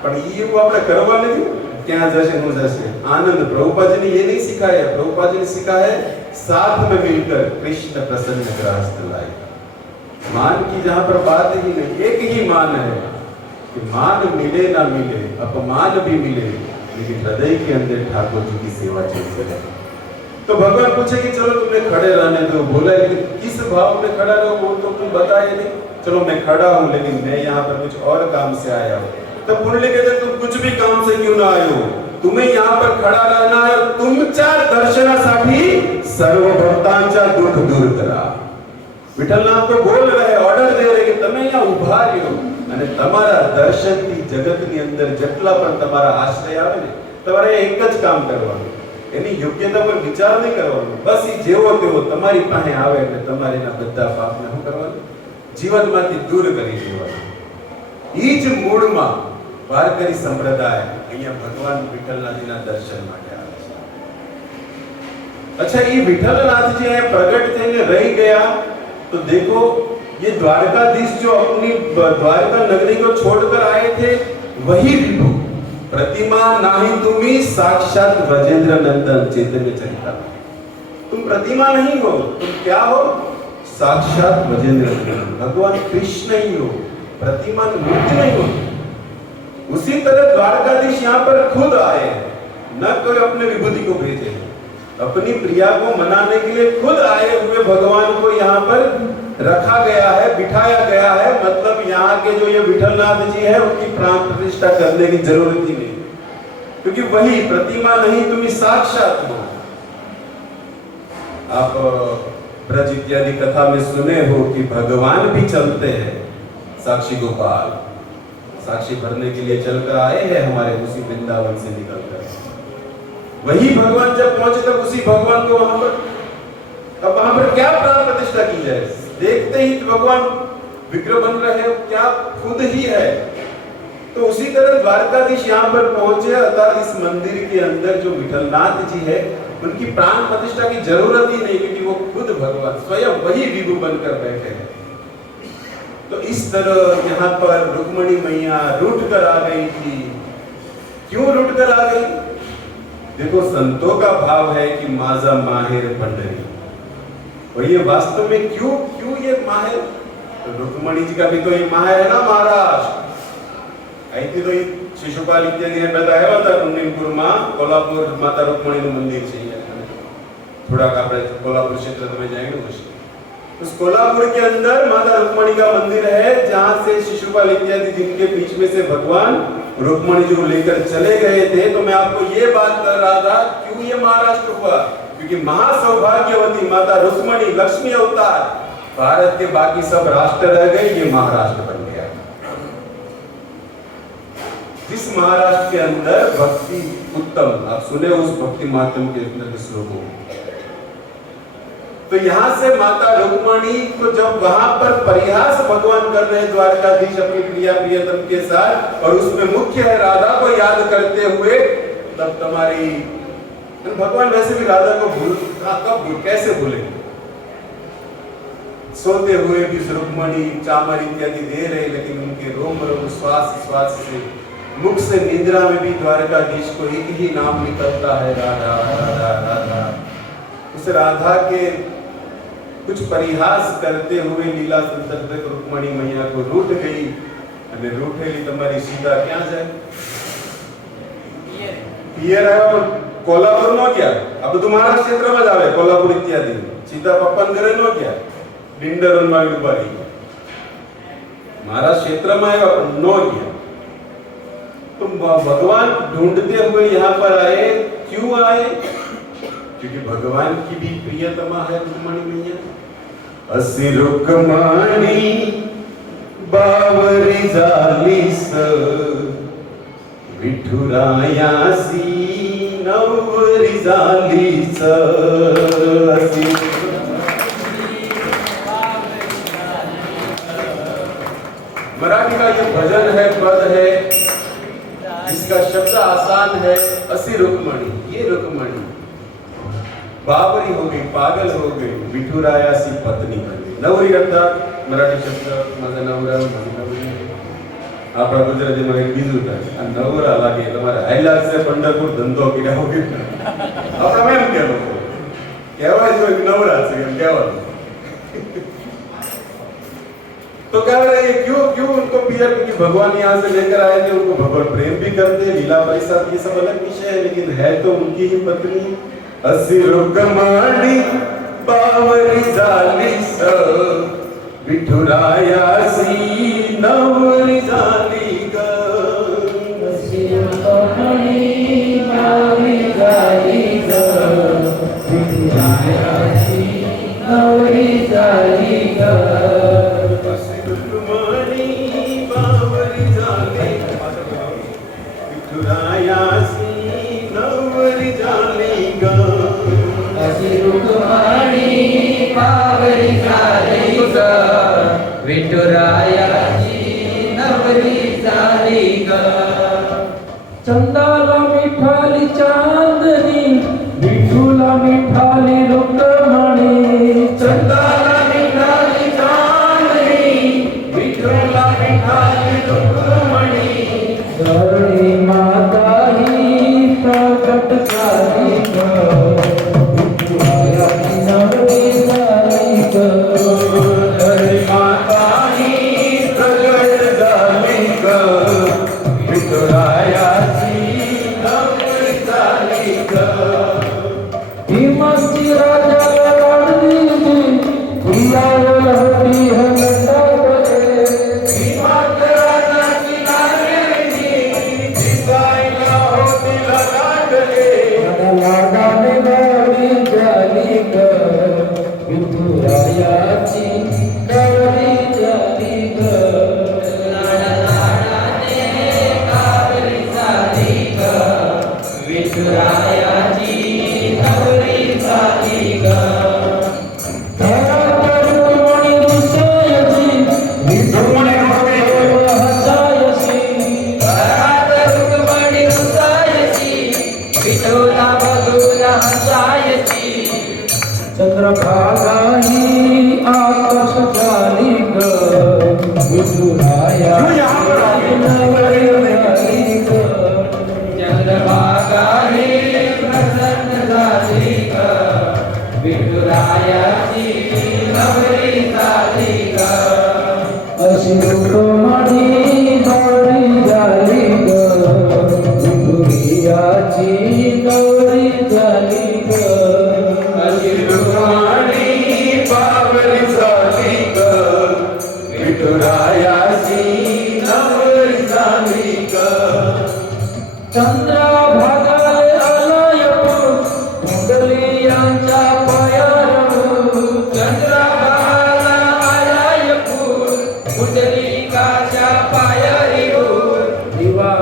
પણ એવું આપણે કરવા નથી. ક્યાં જશે હું જશે आनंद. प्रभुपाद जी ने ये नहीं सिखाया, प्रभुपाद जी ने सिखाया है साथ में मिलकर कृष्ण प्रसन्न ग्रस्त लाए. मान की जहां पर बात ही नहीं, एक ही मान है कि मान मिले ना मिले, अपमान भी मिले, लेकिन हृदय के अंदर ठाकुर जी की सेवा चलती रहे. तो भगवान पूछे कि चलो तुमने खड़े रहने दो. बोला लेकिन किस भाव में खड़ा रहो वो तो तुम बताए नहीं. चलो मैं खड़ा हूं लेकिन मैं यहाँ पर कुछ और काम से आया हूं. तो पुंडलिक कहते तुम कुछ भी काम से क्यों ना आए हो, तुम्हें यहाँ पर खड़ा रहना है. तुमच्या दर्शनासाठी सर्व भक्तांचा दुख दूर करा. विठ्ठलनाथ को बोल रहे, ऑर्डर दे रहे कि તમે અહીંયા ઉભા રહ્યો અને તમારા દર્શનથી જગતની અંદર જેટલા પણ તમારા આશ્રય આવે ને, તમારે એક જ કામ કરવાનું, એની યોગ્યતા પર વિચાર નહીં કરવાનો. બસ એ જેવો તેવો તમારી પાસે આવે એટલે તમારે એના બધા પાપને શું કરવાનું, જીવનમાંથી દૂર કરી દેવાનું. એ જ મૂળમાં વારકરી સંપ્રદાય અહીંયા ભગવાન વિઠ્ઠલનાથજીના દર્શન માટે આવે છે. अच्छा ये विठलनाथ जी हैं प्रकट થઈને રહી गया. तो देखो ये द्वारकाधीश जो अपनी द्वारका नगरी को छोड़कर आए थे वही विभु. प्रतिमा नाही तुम्ही साक्षात ब्रजेंद्र नंदन चैतन्य चरितामृत. तुम प्रतिमा नहीं हो, तुम क्या हो, साक्षात ब्रजेंद्र नंदन भगवान कृष्ण ही हो, प्रतिमा मूर्ति नहीं हो. उसी तरह द्वारकाधीश यहाँ पर खुद आए, न कोई अपने विभूति को भेजे, अपनी प्रिया को मनाने के लिए खुद आए हुए भगवान को यहाँ पर रखा गया है, बिठाया गया है. मतलब यहाँ के जो ये विठलनाथ जी है उनकी प्राण प्रतिष्ठा करने की जरूरत ही नहीं, क्योंकि वही प्रतिमा नहीं तुम साक्षात हो. आप ब्रज इत्यादि कथा में सुने हो कि भगवान भी चलते हैं. साक्षी गोपाल साक्षी भरने के लिए चलकर आए हैं हमारे उसी वृंदावन से निकलकर. वही भगवान जब पहुंचे तब उसी भगवान को वहां पर क्या प्राण प्रतिष्ठा की जाए. देखते ही तो भगवान विग्रह बन रहे हो, क्या खुद ही है. तो उसी तरह द्वारकाधीश यहाँ पर पहुंचे अर्थात इस मंदिर के अंदर जो विठलनाथ जी है उनकी प्राण प्रतिष्ठा की जरूरत ही नहीं, क्योंकि वो खुद भगवान स्वयं वही विभु बनकर बैठे हैं. तो इस तरह यहाँ पर रुक्मणी मैया रूठ कर आ गई थी. क्यों रूठ कर आ गई? देखो संतों का भाव है कि माजा माहिर पंडरी, और ये वास्तव में क्यों ये माहिर. तो रुक्मणी जी का भी तो ये माहिर है ना महाराष्ट्र. आई थी तो ये शिशुपाल इत्यादि ने बताया था कुंडीपुर में कोल्हापुर माता रुक्मणी નું મંદિર છે. थोड़ा આપણે कोल्हापुर क्षेत्र में जाएंगे उस कोल्हापुर के अंदर माता रुक्मणी का मंदिर है, जहां से शिशुपाल इत्यादि जिनके बीच में से भगवान रुक्मणी जी को लेकर चले गए थे. तो मैं आपको ये बात कर रहा था क्यों ये महाराष्ट्र हुआ, क्योंकि महासौभाग्यवती माता रुक्मणी लक्ष्मी अवतार, भारत के बाकी सब राष्ट्र रह गए, ये महाराष्ट्र बन गया. जिस महाराष्ट्र के अंदर भक्ति उत्तम, आप सुने उस भक्ति माध्यम के अंदर के श्लोकों, तो यहां से माता रुक्मणी को जब वहां पर परिहास भगवान कर रहे द्वारकाधीश अपनी प्रिया प्रियतम के साथ, और उसमें मुख्य है राधा को याद करते हुए, तब तुम्हारी भगवान वैसे भी राधा को कैसे भूलेंगे? सोते हुए भी रुक्मणी चामर इत्यादि दे रहे, लेकिन उनके रोम रोम श्वास श्वास से, मुख से निद्रा में भी द्वारकाधीश को एक ही नाम निकलता है, राधा राधा राधा। उस राधा के कुछ परिहास करते हुए लीला संतर्क रुक्मणी मैया को रूठ गई, અને રૂઠેલી તમારી સીધા ક્યાં જાય? પિયર આવ્યો, કોલ્હાપુર નો ગયા, આ બધું મહારાષ્ટ્ર ક્ષેત્રમાં જ આવે, કોલ્હાપુર ઇત્યાદि, સીધા પપ્પાને ઘરે નો ગયા, ડિંડરમાં ઉભા રહી ગયા, મહારાષ્ટ્ર ક્ષેત્રમાં આવ્યા પણ નો ગયા। तो भगवान ढूंढते हुए यहाँ पर आए, क्यों आए? क्योंकि भगवान की भी प्रियतमा है रुक्मणी मैया। असी रुक्मणी बावरी झालीस, विठुरायासी नवरी झालीस, असी मराठी का ये भजन है, पद है, इसका शब्द आसान है, असी रुक्मणी, ये रुक्मणी बावरी हो गई, पागल हो गई, विठुरायासी पत्नी बन गई। नवरी अर्थात मराठी शब्द माझा नवरा, माझी नवरी, આપણા ગુજરાતીમાં એક બીજું થાય, આ નવરા લાગે તમારે હાઈલા છે પંઢરપુર ધંધો કર્યા હોય, આપણે એમ કહેવાય જોઈએ કે નવરા છે એમ કહેવાનું। तो कह रहे हैं क्यों क्यों उनको पिया? क्योंकि भगवान यहाँ से लेकर आए थे, उनको भगवान प्रेम भी करते, लीला परिषद ये सब अलग विषय है, लेकिन है तो उनकी ही पत्नी। असी रुक्मणी बावरी झालीस, विठुरायासी नवरी झाली ग। असी रुक्मणी बावरी झाली ग, विठुरायासी नवरी झाली ग। विठुरायासी नवरी झाली ग, असी रुक्मणी बावरी झाली ग, विठुरायासी नवरी झाली ग। चंदाला मिठाली चांदनी, विठूला मिठाली रुक्मणी, चंदाला मिठाली चांदनी, विठूला मिठाली रुक्मणी, धरणी माता ही प्रकट झाली ग, विठुरायाची नवरी झाली ग। धरणी माता ही प्रकट झाली ग, विठुरायाची नवरी झाली ग। भीमाची राजाला लाडली जी, फुलावर होती हलटाकडे, भीमाच्या राजाची लाडली दिसायला होती लगाडले, लाडाने नवरी झाली ग, विठुरायाची नवरी झाली ग। लाडाने कावरी झाली ग, विठुरायाची नवरी झाली ग। घरात रुक्मणी रुसायची, विठुराया हसायची, घरात रुक्मणी रुसायची, विठुला बघून हसायची। चंद्रभागा ही आकाश झाली ग, विठुरायाची नवरी झाली ग। चंद्रभागा ही प्रसन्न झाली ग, विठुरायाची नवरी झाली ग। अशी रुक्मणी बावरी झाली ग, विठुरायाची नवरी झाली ग। अशी रुक्मणी बावरी झाली ग, विठुरायाची नवरी झाली ग। चंद्रभागाले आलयपूर, कुंडलियांच्या पायावर, चंद्रभागा आलयपूर, पुंडलिकाच्या पायरीवर, दिवा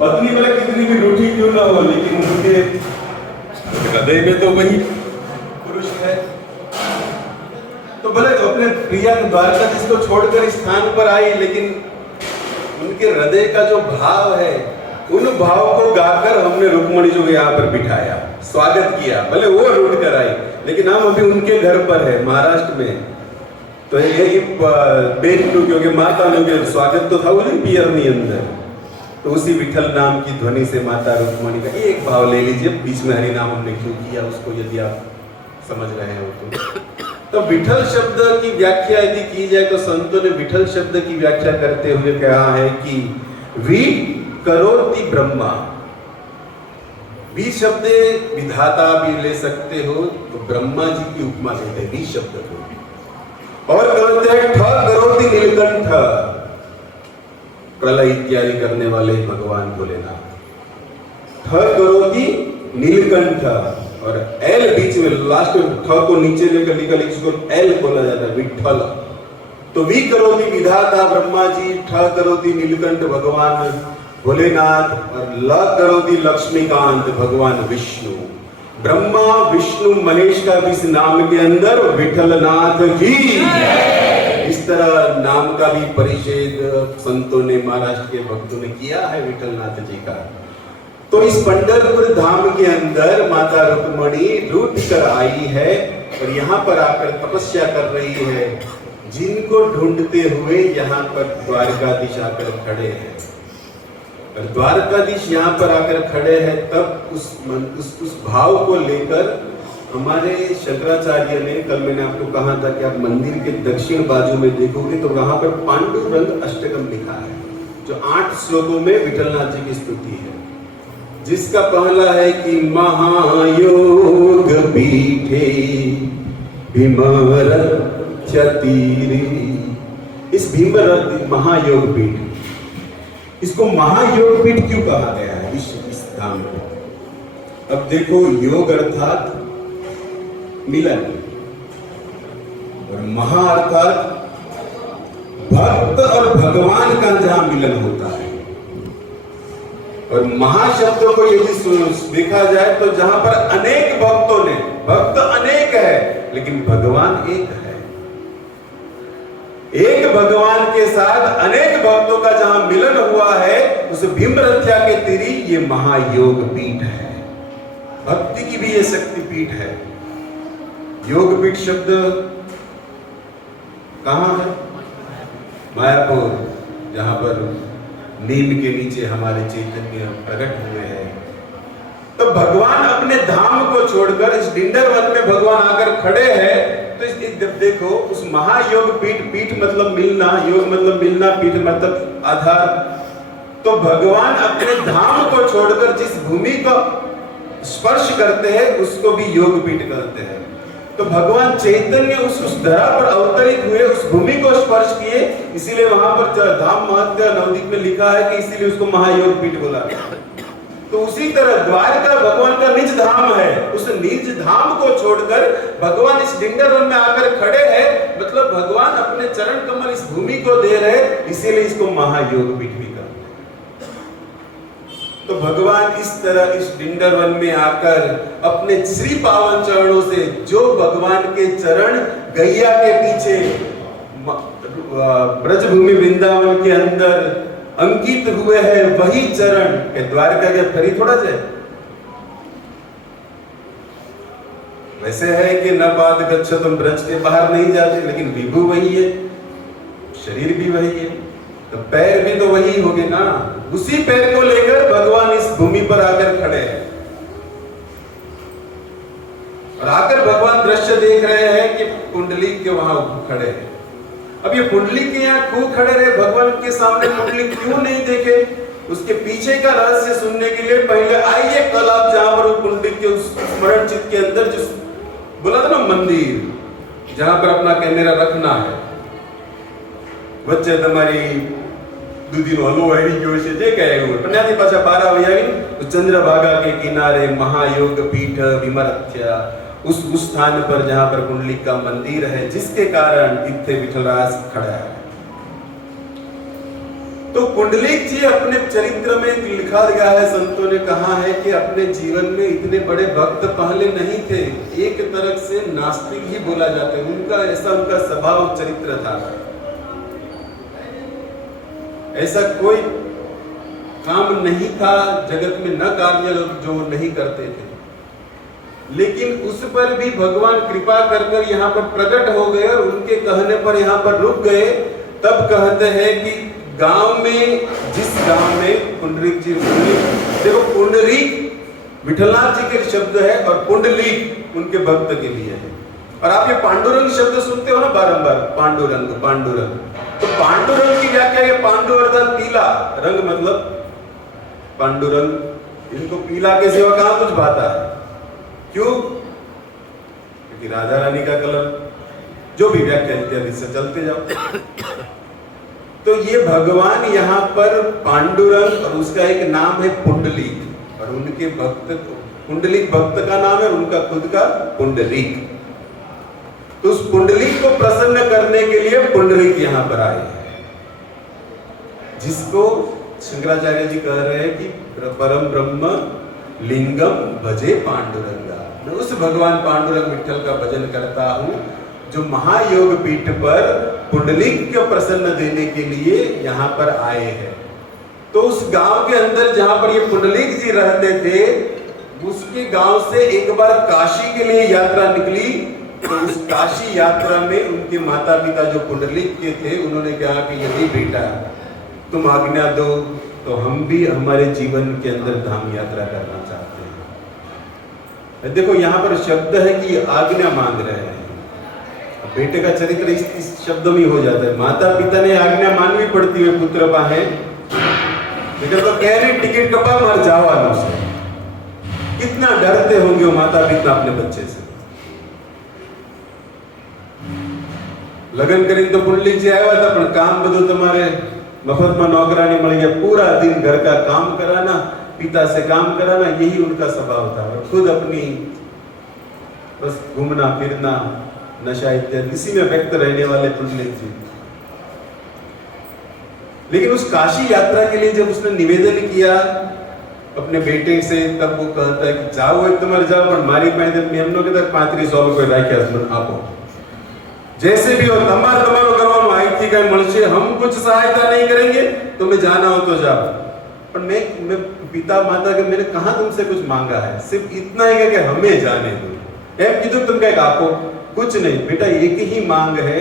पत्नी भले कितनी भी रूठी क्यों ना हो, लेकिन उनके हृदय में तो वही पुरुष है। तो भले तो अपने प्रिया द्वारकाधीश को छोड़कर इस स्थान पर आई, लेकिन उनके हृदय का जो भाव है, उन भाव को गाकर हमने रुक्मणी जी को यहाँ पर बिठाया, स्वागत किया। भले वो रूठ कर आई, लेकिन हम अभी उनके घर पर है महाराष्ट्र में। तो यही बेन क्योंकि माता ने स्वागत तो था उन्हें पियरनी अंदर, तो उसी विठल नाम की ध्वनि से माता रुक्मणी का एक भाव ले लीजिए। बीच में हरि नाम हमने क्यों किया उसको यदि आप समझ रहे हो तो विठल शब्द की व्याख्या यदि की जाए तो संतों ने विठल शब्द की व्याख्या करते हुए कहा है कि वी करोति ब्रह्मा। वी शब्द विधाता भी ले सकते हो, तो ब्रह्मा जी की उपमा देते हैं वी शब्द को। और कहते हैं ठ करोति नीलकंठ, प्रलय इत्यादि करने वाले भगवान भोलेनाथ। ठ करोति नीलकंठ, और एल बीच में लास्ट में ठ को नीचे लेकर निकल इसको एल बोला जाता है विठल। तो वी करोति विधाता ब्रह्मा जी, ठ करोति नीलकंठ भगवान भोलेनाथ, और ल करोति लक्ष्मीकांत भगवान विष्णु। ब्रह्मा विष्णु महेश का भी इस नाम के अंदर विठलनाथ ही। इस तरह नाम का भी परिच्छेद संतों ने, महाराष्ट्र के भक्तों ने किया है विठलनाथ जी का। तो इस पंढरपुर धाम के अंदर माता रुक्मणी रूठ कर आई है और यहाँ पर आकर तपस्या कर रही है। जिनको ढूंढते हुए यहाँ पर द्वारकाधीश आकर खड़े हैं, और द्वारकाधीश यहाँ पर आकर खड़े हैं, तब उस भाव को लेकर हमारे शंकराचार्य ने, कल मैंने आपको कहा था कि आप मंदिर के दक्षिण बाजू में देखोगे तो वहां पर पांडुरंग अष्टकम लिखा है, जो 8 श्लोकों में विठलनाथ जी की स्तुति है, जिसका पहला है कि महायोग पीठे भीमरथ्य तीरे। इस भीमरथ महायोग पीठ, इसको महायोग पीठ क्यों कहा गया है इस धाम को? अब देखो, योग अर्थात मिलन, और महा अर्थात भक्त और भगवान का जहां मिलन होता है। और महाशब्द को यदि देखा जाए तो जहां पर अनेक भक्तों ने, भक्त अनेक है लेकिन भगवान एक है। एक भगवान के साथ अनेक भक्तों का जहां मिलन हुआ है, उस भीमरथ्या के तीरी ये महायोग पीठ है। भक्ति की भी ये शक्ति पीठ है। योग पीठ शब्द कहां है? मायापुर, जहाँ पर नीम के नीचे हमारे चैतन्य प्रकट हुए हैं। तो भगवान अपने धाम को छोड़कर इस डिंडर वन में भगवान आकर खड़े हैं। तो जब देखो उस महायोग पीठ, पीठ मतलब मिलना, योग मतलब मिलना, पीठ मतलब आधार। तो भगवान अपने धाम को छोड़कर जिस भूमि को स्पर्श करते हैं उसको भी योग पीठ कहते हैं। तो भगवान चैतन्य उस धरा पर अवतरित हुए, उस भूमि को स्पर्श किए, इसीलिए वहां पर धाम महत्व नवदीप में लिखा है कि इसीलिए उसको महायोग पीठ बोला गया। तो उसी तरह द्वारका भगवान का निज धाम है। उस निज धाम को छोड़कर भगवान इस डिंडर वन में आकर खड़े हैं, मतलब भगवान अपने चरण कमल इस भूमि को दे रहे, इसीलिए इसको महायोग पीठ भी कहते हैं। तो भगवान इस तरह इस डिंडर वन में आकर अपने श्री पावन चरणों से, जो भगवान के चरण गैया के पीछे ब्रजभूमि वृंदावन के अंदर अंकित हुए हैं, वही चरण के द्वारका के फरी थोड़ा जाए। वैसे है कि न पाद गच्छ, तुम ब्रज के बाहर नहीं जाते, लेकिन विभु वही है, शरीर भी वही है, तो पैर भी तो वही होंगे ना। उसी पैर को लेकर भगवान इस भूमि पर आकर खड़े हैं और आकर भगवान दृश्य देख रहे हैं कि पुंडलिक के वहां खड़े हैं। अब ये पुंडलिक के यहाँ क्यों खड़े रहे, भगवान के सामने पुंडलिक क्यों नहीं देखे, उसके पीछे का रहस्य सुनने के लिए पहले आइए कल आप जहां पर पुंडलिक के उस स्मरण चित्त के अंदर जो बोला था ना मंदिर, जहां पर अपना कैमरा रखना है, वच्चे तुम्हारी दुदिनो हलवाई गयो છે જે કહે એવું પન્યાથી પાછા બાર આવી તો ચંદ્રભાગા के किनारे महायोग पीठ विमर्थ्य, उस स्थान पर जहां पर पुंडलिक का मंदिर है, जिसके कारण इत्थे विठलराज खड़ा है। तो पुंडलिक जी अपने चरित्र में लिखा गया है, संतों ने कहा है कि अपने जीवन में इतने बड़े भक्त पहले नहीं थे, एक तरह से नास्तिक ही बोला जाता है, उनका ऐसा उनका स्वभाव चरित्र था। ऐसा कोई काम नहीं था जगत में, न कार्य जो नहीं करते थे, लेकिन उस पर भी भगवान कृपा कर यहाँ पर प्रकट हो गए और उनके कहने पर यहाँ पर रुक गए। तब कहते हैं कि गांव में, जिस गांव में पुंडरीक जी, देखो पुंडरीक विठलनाथ जी के शब्द है और पुंडलीक उनके भक्त के लिए है। और आप ये पांडुरंग शब्द सुनते हो ना बारंबार, पांडुरंग पांडुरंग, तो पांडुरंग की व्याख्या है पांडु अर्थात पीला, रंग मतलब पांडुरंग, इनको पीला के सिवा कहां कुछ भाता है, क्यों? क्योंकि राधा रानी का कलर, जो भी व्याख्या इत्यादि से चलते जाओ। तो ये भगवान यहाँ पर पांडुरंग और उसका एक नाम है पुंडलीक, और उनके भक्त पुंडलीक भक्त का नाम है, उनका खुद का पुंडलीक। तो उस पुंडलीक को प्रसन्न करने के लिए पुंडरीक यहाँ पर आए हैं, जिसको शंकराचार्य जी कह रहे हैं कि परम ब्रह्म लिंगम भजे पांडुरंगा। मैं उस भगवान पांडुरंग विठल का भजन करता हूँ जो महायोग पीठ पर पुंडलिक को प्रसन्न देने के लिए यहाँ पर आए हैं। तो उस गांव के अंदर जहां पर ये पुंडलिक जी रहते थे, उसके गांव से एक बार काशी के लिए यात्रा निकली। तो उस काशी यात्रा में उनके माता पिता जो पुंडलिक के थे, उन्होंने कहा कि यदि बेटा तुम आज्ञा दो तो हम भी हमारे जीवन के अंदर धाम यात्रा करना चाहते हैं। देखो यहाँ पर शब्द है कि आज्ञा मांग रहे हैं। बेटे का चरित्र इस शब्द में हो जाता है। माता पिता ने आज्ञा माननी पड़ती है पुत्र पाहे, लेकिन तो कह रहे टिकट कपा मर जावा से। कितना डरते होंगे वो माता पिता अपने बच्चे से। लग्न करीने तो पुंडलिक जी आया था, पर काम बधु तुम्हारे मफत में नौकरानी मिल गया, पूरा दिन घर का काम कराना, पिता से काम कराना, यही उनका स्वभाव था। और खुद अपनी बस घूमना फिरना, नशा इत्यादि, इसी में व्यक्त रहने वाले पुंडलिक जी। लेकिन उस काशी यात्रा के लिए जब उसने निवेदन किया अपने बेटे से, तब वो कहता है कि जाओ तुम्हारे जाओ, पर मारी पैदल में हम लोग इधर 3500 रुपए राख्या आपो, जैसे भी हो तमार तमारो करवानो आई थी कहीं मलशे, हम कुछ सहायता नहीं करेंगे, तुम्हें जाना हो तो जाओ। पर मैं पिता माता के मैंने कहा तुमसे कुछ मांगा है, सिर्फ इतना ही कि हमें जाने दो। एम कीधु तुम कहे आपको कुछ नहीं बेटा, एक ही मांग है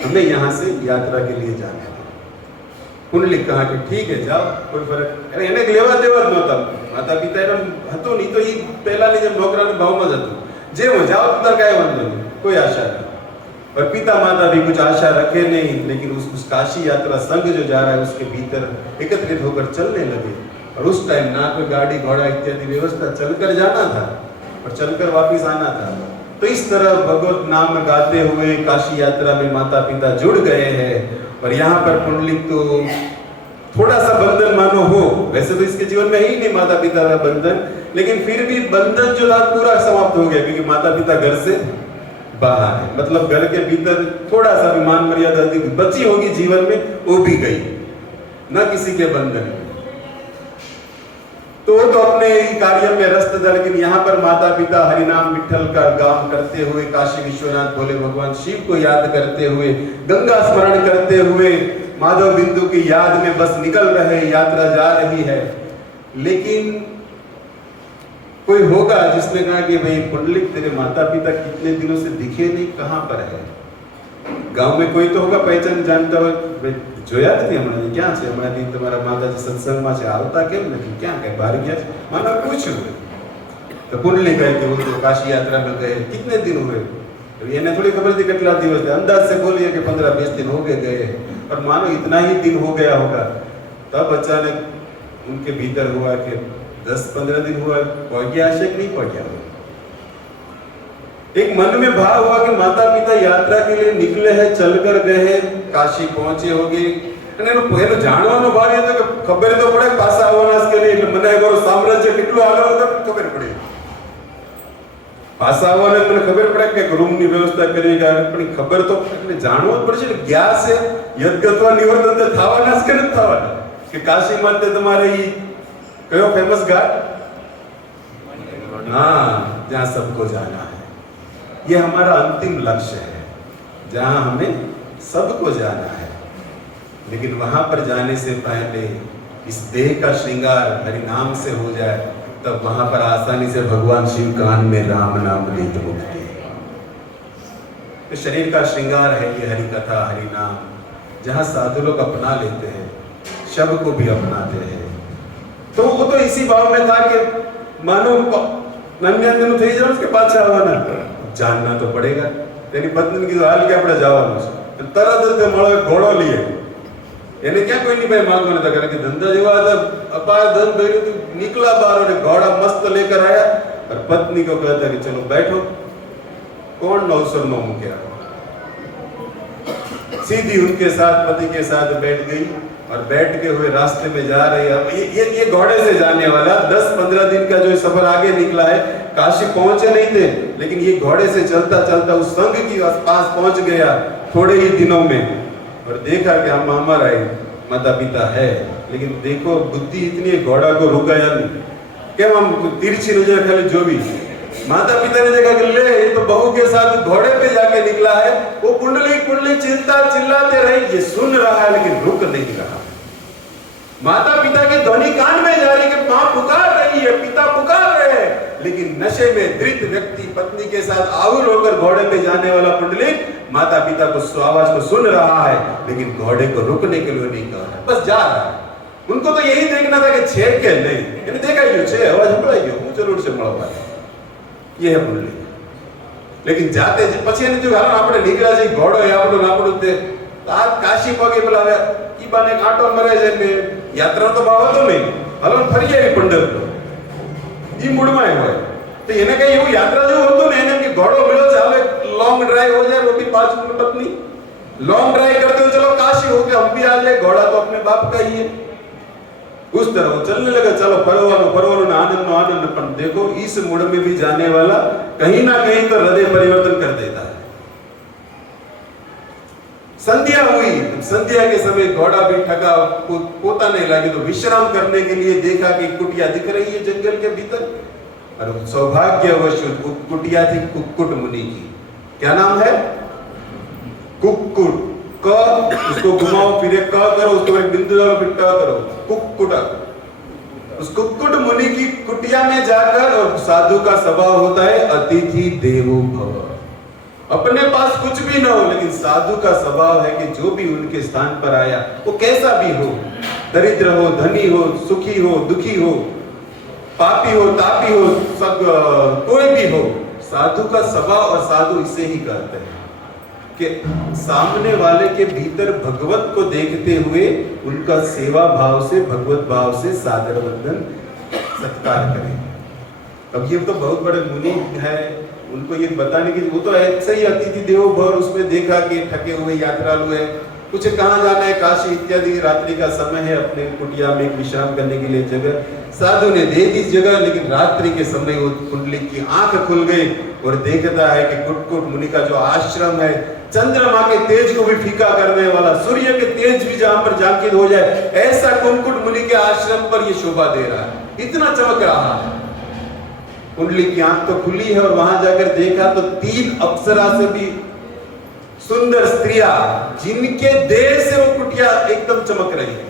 हमें यहाँ से यात्रा के लिए जाना है। पुंडलिक कहा कि ठीक है जाओ, कोई फर्क अरे એને લેવા દેવા જ નહોતા, માતા પિતા એને હતું નહીં તો એ પહેલાની જેમ નોકરાની ભાવમાં જ હતું, જે હું જાઓ તો કાંઈ વાંધો નહીં, कोई आशा नहीं। और पिता माता भी कुछ आशा रखे नहीं, लेकिन उस काशी यात्रा संघ जो जा रहा है उसके भीतर एकत्रित होकर चलने लगे। और उस टाइम ना कोई गाड़ी घोड़ा इत्यादि व्यवस्था, चलकर जाना था और चलकर वापिस आना था। तो इस तरह भगवत नाम गाते हुए काशी यात्रा में माता पिता जुड़ गए हैं। और यहाँ पर पुंडलिक तो थोड़ा सा बंधन मानो हो, वैसे तो इसके जीवन में है ही नहीं माता पिता का बंधन, लेकिन फिर भी बंधन जो था पूरा समाप्त हो गया, क्योंकि माता पिता घर से बाहर है। मतलब घर के भीतर थोड़ा सा भी मान मर्यादा बची होगी जीवन में, वो भी गई, न किसी के बंधन। तो वो तो अपने कार्य में व्यस्त था, लेकिन यहाँ पर माता पिता हरिनाम विठल का गान करते हुए, काशी विश्वनाथ भोले भगवान शिव को याद करते हुए, गंगा स्मरण करते हुए, माधव बिंदु की याद में बस निकल रहे, यात्रा जा रही है। लेकिन कोई होगा जिसने कहा कि भाई पुंडलिक तेरे माता पिता कितने दिनों से दिखे नहीं, कहाँ पर है? गांव में कोई तो होगा पहचान जानता हो, જોયા નથી હમણાં ક્યાં છે, હમણાંથી તમારા માતાજી સત્સંગમાં છે, આવતા કેમ નથી, ક્યાં કઈ બહાર ગયા છે? માનો પૂછ્યું તો પુંડલિક કહે કે वो तो काशी यात्रा में गए, कितने दिन हुए? એને थोड़ी खबर थी कितना दिवस थे, अंदाज से बोलिए कि 15-20 दिन हो गए। और मानो इतना ही दिन हो गया होगा, तब अचानक उनके भीतर हुआ कि 10-15 दिन हुआ, पहुंच गया है कि नहीं पहुंच गया? एक मन में भाव हुआ कि माता पिता यात्रा के लिए निकले हैं, चलकर गए हैं, काशी पहुंचे होंगे। અને એનો પહેલો જાણવાનો ભાવ એ હતો કે ખબર તો પડે પાછા આવવાના છે કે નહીં, એટલે મને એકવાર સામ્રાજ્ય કેટલું આગળ હતું ખબર પડી, પાછા આવવાને મને ખબર પડે કે રૂમની વ્યવસ્થા કરી કે પણ ખબર તો એટલે જાણવું જ પડશે ને, ગયા છે યદગત્વા નિવર્તન થવાના છે કે નથી થવાના, કે કાશી માટે તમારે ઈ કયો ફેમસ ઘાટ, हाँ जहाँ सबको जाना है, ये हमारा अंतिम लक्ष्य है, जहाँ हमें सबको जाना है। लेकिन वहां पर जाने से पहले इस देह का श्रृंगार हरि नाम से हो जाए, तब वहां पर आसानी से भगवान शिव कान में राम नाम नहीं तो मुक्ति। तो शरीर का श्रृंगार है ये हरि कथा हरि नाम, जहाँ साधु लोग अपना लेते हैं, शब्द को भी अपनाते हैं। तो वो तो इसी भाव में था कि मानो नन्या થઈ જાવ કે પાછા આવવાના, જાણના તો પડેगा। તેની પત્ની કીધું હાલ કે આપણે જવાનું છે, તરત જ મળો ઘોડો લઈએ, એને ક્યાં કોઈ ની ભાઈ માંગવા નતા, કારણ કે ધંધા જેવા હતા, અપાર ધન ભર્યું હતું, निकला बाहर और घोड़ा मस्त लेकर आया और पत्नी को कहता कि चलो बैठो, कौन अवसर न मुक्या, सीधी उनके साथ पति के साथ बैठ गई और बैठ के हुए रास्ते में जा रहे हैं। अब ये घोड़े से जाने वाला 10-15 दिन का जो सफर आगे निकला है, काशी पहुंचे नहीं थे, लेकिन ये घोड़े से चलता चलता उस संघ की पास पहुंच गया थोड़े ही दिनों में, और देखा कि हम हमारा माता पिता है, लेकिन देखो बुद्धि इतनी है, घोड़ा को रुकाया नहीं, क्या हम तिरछी नजर खाली जो भी, माता पिता ने देखा कि ले ये तो बहू के साथ घोड़े पे जाके निकला है, वो पुंडलिक पुंडलिक चिल्लाते रहे, ये सुन रहा है लेकिन रुक नहीं रहा। माता पिता की ध्वनि कान में जा रही है कि मां पुकार रही है, पिता पुकार रहे हैं, लेकिन नशे में धृत व्यक्ति पत्नी के साथ आहुल होकर घोड़े पे जाने वाला पुंडलिक माता पिता को आवाज को सुन रहा है, लेकिन घोड़े को रुकने के लिए नहीं कह रहा, बस जा रहा है। उनको तो यही देखना था कि छे के नहीं, इन्हें देखा ही छे आवाज संभળાઈ ગયો, હું જરૂર છે મળવા, ये है पुंडलिक। लेकिन जाते પછી એને જો હાલો આપણે નીકળ્યા છે, ઘોડો એ આપણો આપણો તે આ કાશી પગે બોલાવે, ઈ બાને કાંટો મરે છે ને યાત્રા તો ભાવ હતો નહીં, હાલો ફરી આવી પંઢરપુર, ઈ મૂડમાં હોય તો એને કઈ એવું યાત્રા જેવું હતું ને, એને કે ઘોડો મળ્યો છે, હાલે लॉन्ग ड्राइव हो जाए, वो भी 5 मिनट पत्नी लॉन्ग ड्राइव करते हो, चलो काशी हो गया, हम भी आ जाए, घोड़ा तो अपने बाप का ही है। उस तरह वो चलने लगा, चलो फरवानो आनंद आनंद। पर देखो इस मूड में भी जाने वाला कहीं ना कहीं तो हृदय परिवर्तन कर देता है। संध्या हुई, संध्या के समय घोड़ा भी थका, पोता नहीं लगी, तो विश्राम करने के लिए देखा कि कुटिया दिख रही है जंगल के भीतर, और सौभाग्यवश कुटिया थी कुक्कुट मुनि की। क्या नाम है? कुक्कुट, क उसको घुमाओ फिर एक क करो, उसको एक बिंदु डालो फिर ट करो, कुक्कुट। उस कुक्कुट मुनि की कुटिया में जाकर, और साधु का स्वभाव होता है अतिथि देवो भव, अपने पास कुछ भी ना हो, लेकिन साधु का स्वभाव है कि जो भी उनके स्थान पर आया वो कैसा भी हो, दरिद्र हो, धनी हो, सुखी हो, दुखी हो, पापी हो, तापी हो, सब कोई भी हो, साधु का स्वभाव, और साधु इसे ही कहते हैं कि सामने वाले के भीतर भगवत को देखते हुए उनका सेवा भाव से, भगवत भाव से सादर वंदन सत्कार करें। अब ये तो बहुत बड़े मुनि है, उनको ये बताने की, वो तो ऐसे ही अतिथि देवो भव, उसमें देखा कि थके हुए यात्रालु है, कुछ कहाँ जाना है, काशी इत्यादि, रात्रि का समय है, अपने कुटिया में विश्राम करने के लिए जगह साधु ने दे दी जगह, लेकिन रात्रि के समय वो कुंडलिक की आंख खुल गई और देखता है कि कुटकुट मुनि का जो आश्रम है, चंद्रमा के तेज को भी फीका करने वाला, सूर्य के तेज भी जहां पर जाकिर हो जाए, ऐसा कुटकुट मुनि के आश्रम पर ये शोभा दे रहा है, इतना चमक रहा है। कुंडली की आंख तो खुली है और वहां जाकर देखा तो 3 अप्सरा से भी सुंदर स्त्रियां, जिनके देह से वो कुटिया एकदम चमक रही है।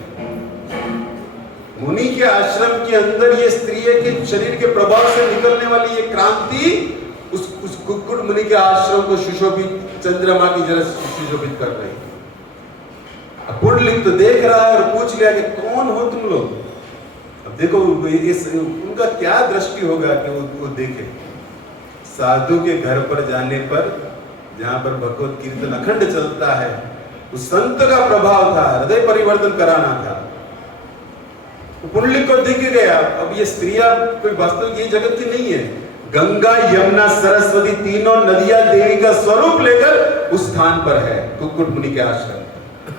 मुनि के आश्रम के अंदर ये स्त्री के शरीर के प्रभाव से निकलने वाली ये क्रांति उस कुक्कुट मुनि के आश्रम को सुशोभित, चंद्रमा की जरा सुशोभित कर रही है। अब कुंडलिक तो देख रहा है और पूछ लिया कि कौन हो तुम लोग। अब देखो उनका क्या दृष्टि होगा कि वो देखे। साधु के घर पर जाने पर, जहां पर भगवत कीर्तन अखंड चलता है, उस संत का प्रभाव था, हृदय परिवर्तन कराना था। पुंडलिक को दिख गया। अब ये स्त्रियां कोई वास्तव ये जगत की नहीं है, गंगा यमुना सरस्वती तीनों नदियां देवी का स्वरूप लेकर उस स्थान पर है कुक्कुट मुनि के आश्रम।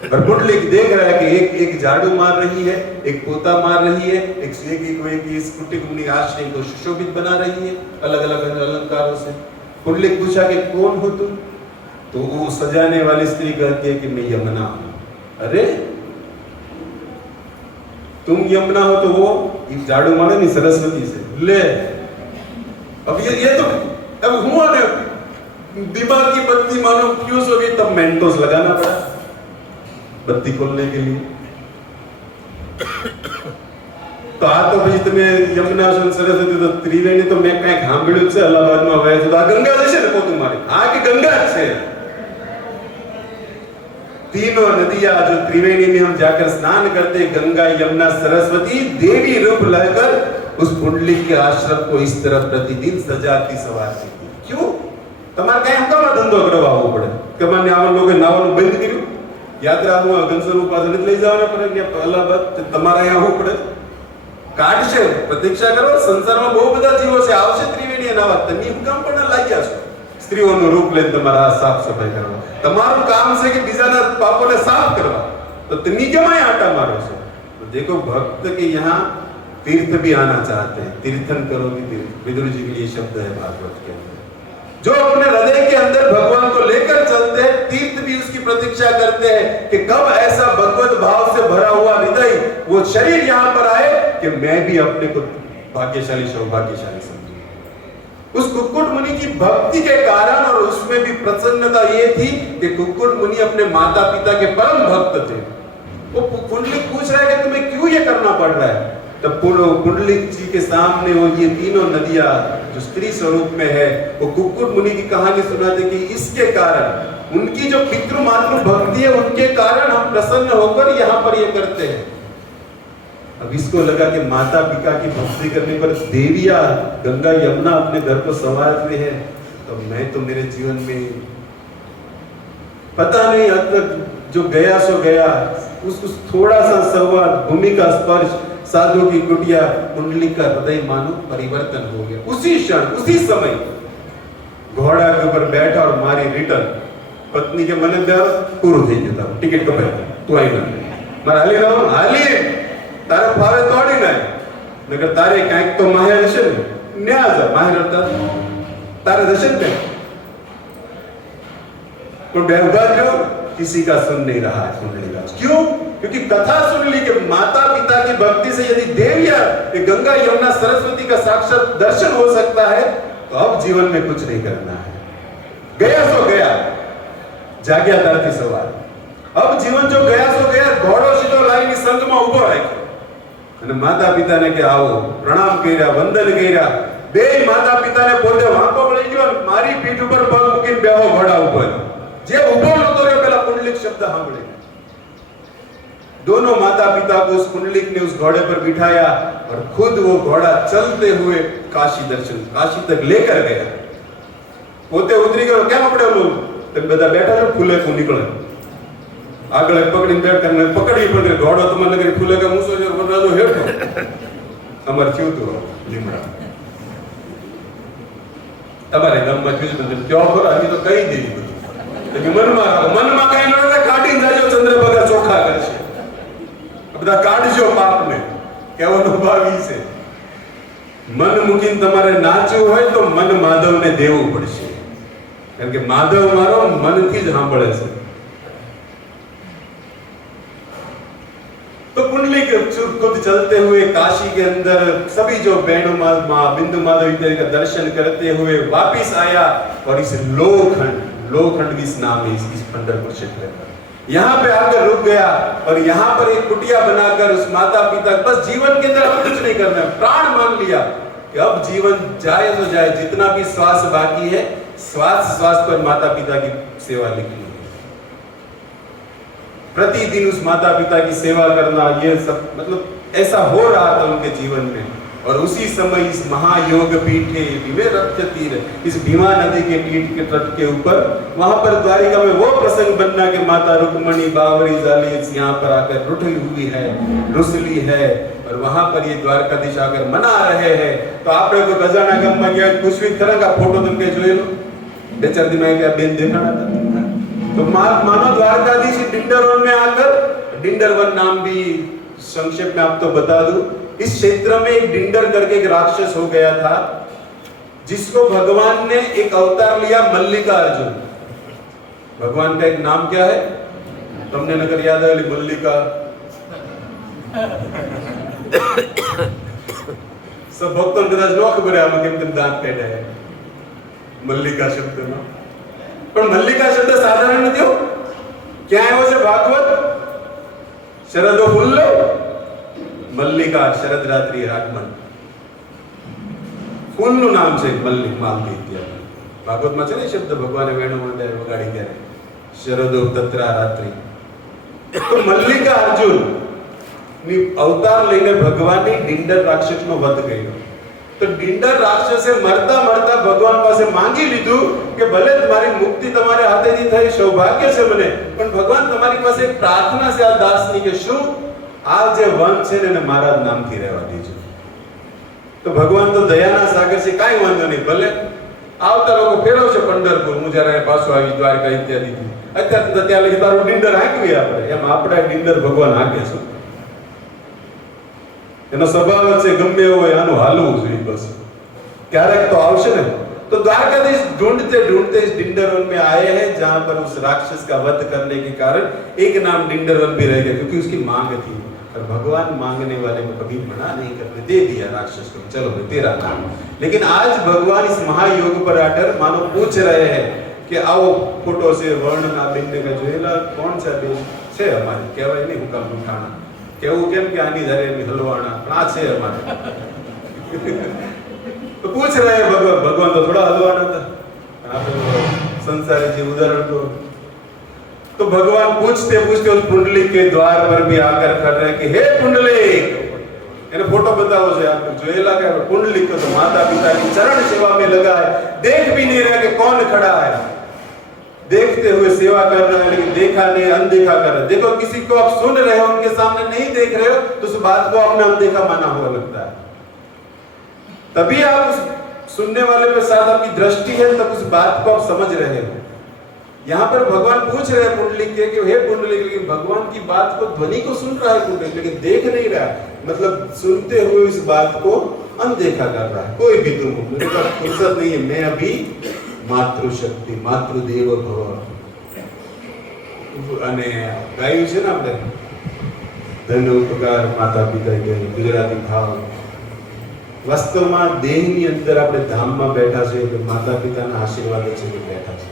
और पुंडलिक देख रहा है कि एक झाड़ू मार रही है, एक पोता मार रही है, एक इस कुक्कुट मुनि आश्रम को सुशोभित बना रही है अलग अलग अलंकारों से। पुंडलिक पूछा कि कौन हो तुम? तो वो सजाने वाली स्त्री कहती है कि मैं यमुना हूं। अरे तुम यमुना हो तो वो झाड़ू मारे नहीं सरस्वती से ले। अब ये तो अब हुआ ना, दिमाग की बत्ती मानो फ्यूज हो गई, तब मेंटोस लगाना पड़ा बत्ती खोलने के लिए। तो आ तो भाई तुम्हें यमुना सरस्वती तो त्रिवेणी तो मैं कहीं घामबिड़ू से अलाहाबाद में आया तो गंगा जैसे रखो तुम्हारे आके गंगा अच्छे तीनों नदियां जो त्रिवेणी में हम जाकर स्नान करते, गंगा यमुना सरस्वती देवी रूप लेकर उस पुंडलिक के आश्रम को इस तरह प्रतिदिन सजाती सवारती। क्यों? તમારે કઈ હમકામાં ધંધો કરવા આવવો પડે કે મને આવા લોકો નાવાનું બંધ કર્યું, યાત્રા હું ઘનશ્યામ પાસે નથી લઈ જવાના પડે, અલ્હાબાદ તમારે અહીંયા આવવું પડે, કાઢશે, પ્રતીક્ષા કરો, સંસારમાં બહુ બધા જીવો છે, આવશે ત્રિવેણી નાવા, તમે હું કામ પણ લાગ્યા છો સ્ત્રીઓનું રૂપ લઈને તમારા સાફ સફાઈ કરવા? તમારું કામ છે કે બીજાના પાપોને સાફ કરવા, તો તમે કેમ અહીંયા આટા મારો છો? तो देखो भक्त के यहाँ तीर्थ भी आना चाहते हैं, तीर्थन करोगे तीर्थ, विदुर जी के लिए शब्द है भागवत के अंदर। जो अपने हृदय के अंदर भगवान को लेकर चलते हैं, तीर्थ भी उसकी प्रतीक्षा करते हैं कि कब ऐसा भगवत भाव से भरा हुआ हृदय, वो शरीर यहाँ पर आए कि मैं भी अपने को भाग्यशाली सौभाग्यशाली समझूं। उस कुक्कुट मुनि की भक्ति के कारण और उसमें भी प्रसन्नता ये थी कि कुक्कुट मुनि अपने माता पिता के परम भक्त थे। वो पुंडलिक पूछ रहा है कि तुम्हें क्यों ये करना पड़ रहा है? तब पुंडलिक जी के सामने वो ये तीनों नदियां जो स्त्री स्वरूप में है, वो कुक्कुट मुनि की कहानी सुनाते कि इसके कारण, उनकी जो पितृ मातृ भक्ति है उनके कारण हम प्रसन्न होकर यहाँ पर ये करते हैं। अब इसको लगा कि माता पिता की भक्ति करने पर देविया गंगा यमुना अपने घर को संवारते हैं, तो मैं तो मेरे जीवन में पता नहीं अब तक जो गया सो गया, उस थोड़ा सा संवाद, भूमि का स्पर्श, साधु की कुटिया, कुंडली का हृदय मानो परिवर्तन हो गया। उसी क्षण उसी समय घोड़ा के ऊपर बैठा और मारी रिटर्न, पत्नी के मन में पूरा થઈ ગયું, ટિકિટ કપાઈ, તું આવી ગયો, મારે હાલી ગયો, હાલી તારે ફાવે તોડી નાય, નકર તારે કાંઈક તો માહેર છે ને, ન્યા જા, માહેર હતા તારે દર્શન पे तो बेवजह क्यों? किसी का सुन नहीं रहा है सुनने का। क्यों? क्योंकि कथा सुन ली कि माता पिता की भक्ति से यदि देविया गंगा यमुना सरस्वती का साक्षात दर्शन हो सकता है, तो अब जीवन में कुछ नहीं करना है। गया सो गया, जाग्या तारथी सवार। अब जीवन जो गया सो गया, घोड़ो सीधो लाईनी संग में उभो राख्यो અને માતા પિતાને કે આવો, પ્રણામ કર્યા, વંદન કર્યા, બે માતા પિતાને પોતે વાંકો વળી ગયો અને મારી પીઠ ઉપર પગ મૂકીને બેહો ઘોડા ઉપર. જે ઊભો નતો રહ્યો પેલા पुंडलिक शब्द સાંભળે. दोनों माता पिता को उस पुंडलिक ने उस घोड़े पर बिठाया और खुद वो घोड़ा चलते हुए काशी तक लेकर गया. પોતે ઉતરી ગયો. કેમ આપણે ઓલું તમે બધા બેઠા છો ફૂલે કો નીકળે આગળ પકડીને બેઠા પકડી પડે ઘોડો તમારે લગી ફૂલે કે મૂસો જો રાજો હેઠો અમાર થયું તો લીમડા તમારે ગામમાં થયું છે ત્યાં ખરો હજી તો કહી દેવી બધું મનમાં કઈ ન રહે કાઢીને જાજો ચંદ્રભાગા ચોખા કરશે બધા કાઢજો પાપને કહેવાનો ભાવ ઈ છે. મન મૂકીને તમારે નાચવું હોય તો મન માધવને દેવું પડશે કારણ કે માધવ મારો મનથી જ સાંભળે છે. तो पुंडलिक खुद चलते हुए काशी के अंदर सभी जो बहनों माँ बिंदु माधव इत्यादि का दर्शन करते हुए वापिस आया और इस लोखंड भी नाम है इस पंढरपुर क्षेत्र का. यहाँ पे आकर रुक गया और यहाँ पर एक कुटिया बनाकर उस माता पिता बस जीवन के अंदर अब कुछ नहीं करना है. प्राण मान लिया कि अब जीवन जाए तो जाए जितना भी श्वास बाकी है श्वास पर माता पिता की सेवा लिखनी. प्रतिदिन उस माता पिता की सेवा करना ये सब मतलब ऐसा हो रहा था उनके जीवन में. और उसी समय इस महायोग पीठे तीर इस भीमा नदी के तट के ऊपर वहां पर द्वारिका में वो प्रसंग बनना कि माता रुक्मणी बावरी जाली यहाँ पर आकर रुठी हुई है रुसली है और वहां पर ये द्वारकाधीश आकर मना रहे हैं. तो आपने कोई गजाना गम में गया कुछ भी तरह का फोटो तुम के जो लो बेचार दिन में क्या बेन देखा था. तो मानो द्वारकाधीश डिंडरवन में आकर डिंडरवन नाम भी संक्षेप में आप तो बता दूं इस क्षेत्र में एक डिंडर करके एक राक्षस हो गया था जिसको भगवान ने एक अवतार लिया मल्लिकार्जुन. भगवान का एक नाम क्या है तुमने नगर याद है मल्लिका सब भक्तों ने कदाच न खबर है आम केम दांत काढ्या है मल्लिका शब्द नो पण मल्लिका शब्द साधारण નથી હો. ક્યાં આવ્યો છે ભાગવત શરદો ફૂલ્લો મલ્લિકા શરદ રાત્રિ આગમન ફૂલનું નામ છે મલ્લિક માલતી ઇત્યાદિ. ભાગવતમાં છે ને શબ્દ ભગવાને વેણુ વગાડી ત્યારે શરદો તત્રા રાત્રિ. તો મલ્લિકા અર્જુન ની અવતાર લઈને ભગવાનની ડિંડર રાક્ષસનો વધ કર્યો. तो डिंडर राक्षसे मरता मरता भगवान पासे मांगी लीधु कि भले तुम्हारी मुक्ति तुम्हारे हाथे थी थई सौभाग्य से बने पण भगवान तुम्हारी पासे एक प्रार्थना से आ दासनी के शू आ जे वंश छे ने मारा नाम थी रहवा दीजो. तो भगवान तो दयाना सागर से काई वांधो नहीं भले आवता लोग फेरवशे पंढरपुर હું જ્યારે પાછો આવી દ્વારકા ઇત્યાદિ અત્યારે તો ત્યાં લગી તારું ડિંડર હાંકવી આપણે એમ આપણે ડિંડર ભગવાન હાંકે છે. એનો સ્વભાવ છે ગમે એવો હોય આનું હાલવું જોઈએ બસ ક્યારેક તો આવશે ને. तो द्वारकाधीश ढूंढते ढूंढते इस डिंडरवन में आए हैं जहां पर उस राक्षस का वध करने के कारण एक नाम डिंडरवन भी रह गया क्योंकि उसकी मांग थी और भगवान मांगने वाले को कभी मना नहीं करते. दे दिया राक्षस को चलो भाई तेरा नाम. लेकिन आज भगवान इस महायोग पर आकर मानो पूछ रहे हैं कि आओ फोटो से वर्णन आ बिंदे का जोएला कौन सा बेन છે અમારે કહેવાય નહીં હુકમ ઉઠાણા કેવું કેમ કે આની ધારે હલવાણા પણ આ છે અમારે. तो पूछ रहे हैं भगवान तो थोड़ा हलवाना था संसारी जी उदाहरण तो भगवान पूछते पूछते उस पुंडलिक के द्वार पर भी आकर कर रहे कि हे पुंडलिक એને फोटो बताओ से आपको जो ये लगा है पुंडलिक तो माता पिता की चरण सेवा में लगा है. देख भी नहीं रहा कि कौन खड़ा है. देखते हुए सेवा कर रहे हैं लेकिन देखा नहीं अनदेखा कर रहे. देखो किसी को आप सुन रहे हो उनके सामने नहीं देख रहे हो तो उस बात को आपने अनदेखा माना हुआ लगता है. तभी आप उस सुनने वाले के साथ आपकी दृष्टि है तब उस बात को आप समझ रहे हो. यहाँ पर भगवान पूछ रहे हैं पुंडलिक के कि हे पुंडलिक लेकिन भगवान की बात को ध्वनि को सुन रहा है पुंडलिक लेकिन देख नहीं रहा मतलब सुनते हुए इस बात को अनदेखा कर रहा है. कोई भी तुम मेरे पास फुर्सत नहीं है मैं अभी मातृशक्ति मातृदेव भव અને ગાયું છે ને આપણે ધન ઉપકાર માતા પિતા કે ગુજરાતી ભાવ વાસ્તવમાં દેહની અંદર આપણે ધામમાં બેઠા છે કે માતા પિતાના આશીર્વાદ છે કે બેઠા છે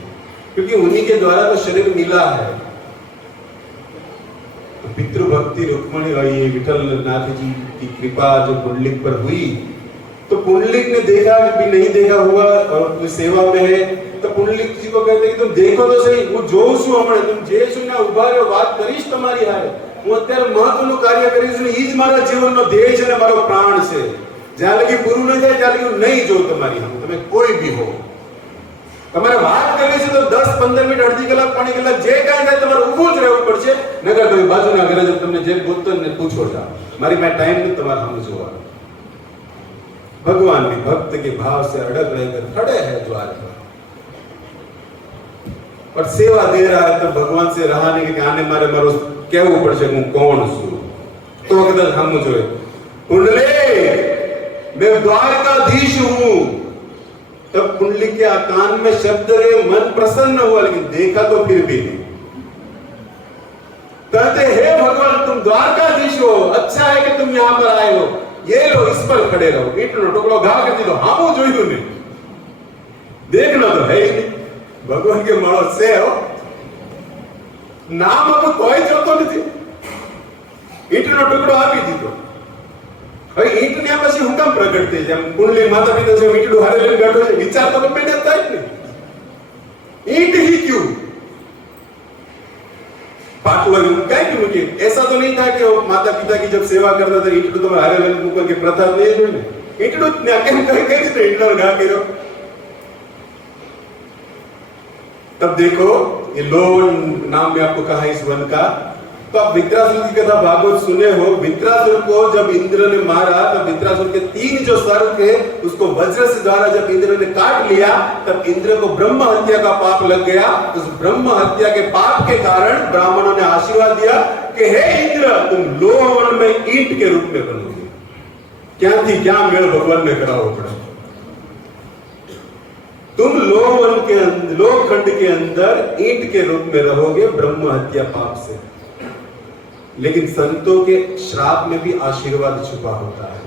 क्योंकि उन्हीं के द्वारा तो शरीर मिला है. तो पितृभक्ति रुक्मणी और ये विठल नाथ जी की कृपा जो पुंडलिक पर हुई तो पुंडलिक ने देखा भी नहीं देखा हुआ और कोई सेवा में है तो पुंडलिक जी को कहते कि तुम देखो तो सही, હું જોઉં છું હમણાં तुम જે છું ને ઉભા રહ્યો, વાત કરીશ તમારી હારે, હું અત્યારે મહત્વનું કાર્ય કરીશ ને, ઈ જ મારા જીવનનો ધ્યેય છે ને મારો પ્રાણ છે, જ્યાં લગી પૂરું નહીં થાય ત્યાં લગી હું નહીં જોઉં તમારી સામે, તમે કોઈ બી હો, તમારે વાત કરવી છે તો 10-15 મિનિટ અડધી કલાક પોણી કલાક જે કાંઈ થાય તમારે ઊભું જ રહેવું પડશે, નકર તમે બાજુના ઘરે જઈને તમને જે બોલતો ને પૂછો જા, મારી પાસે ટાઈમ નથી તમારે સામે જોવાનો। भगवान भी भक्त के भाव से अड़ग रहकर खड़े हैं द्वार पर, और सेवा दे रहा है तो भगवान से रहा नहीं कि आने मारे मारो कहવું પડશે હું કોણ છું, તો કદાચ हम જોએ कुंडले मैं द्वारकाधीश हूं, तब कुंडली के कान में शब्द रे मन प्रसन्न हुआ, लेकिन देखा तो फिर भी नहीं। कहते हे भगवान तुम द्वारकाधीश हो, अच्छा है कि तुम यहां पर आए हो, ये लो इस पर खड़े रहो, ईंटनो टुकड़ो घा कर दीधो, हामू जोયું नहीं, देखना तो है ही नहीं, भगवान के माणो से हो नाम तो कोई જોતો નથી, ઈંટનો ટુકડો આપી દીધો, હવે ઈંટને પછી હું કામ પ્રગટ થઈ જેમ કુંડલી માતા પિતા જે ઈંટડું હારે લઈને બેઠો છે, વિચાર તો ગમે તે થાય જ નહીં, ईंट ही क्यों पाटलो क्या क्यों कि ऐसा तो नहीं था कि माता पिता की जब सेवा करता था ईंटडू तो हारे लઈને મૂકો કે પ્રથા નહીં જોઈ ને, ઈંટડું ને કેમ કઈ કઈ રીતે ઈંટનો ઘા કર્યો। तब देखो ये लोवन नाम में आपको कहा इस वन का, तो आप वित्रासुर की कथा भागवत सुने हो, वित्रासुर को जब इंद्र ने मारा तब वित्रासुर के 3 जो सर थे उसको वज्र से द्वारा जब इंद्र ने काट लिया तब इंद्र को ब्रह्म हत्या का पाप लग गया। उस ब्रह्म हत्या के पाप के कारण ब्राह्मणों ने आशीर्वाद दिया कि हे इंद्र तुम लोहवन में ईंट के रूप में बनोगे। क्या थी क्या मेल भगवान ने कराओ पड़ा, तुम लोहवन के लोहखंड के अंदर ईंट के रूप में रहोगे ब्रह्म हत्या पाप से। लेकिन संतों के श्राप में भी आशीर्वाद छुपा होता है,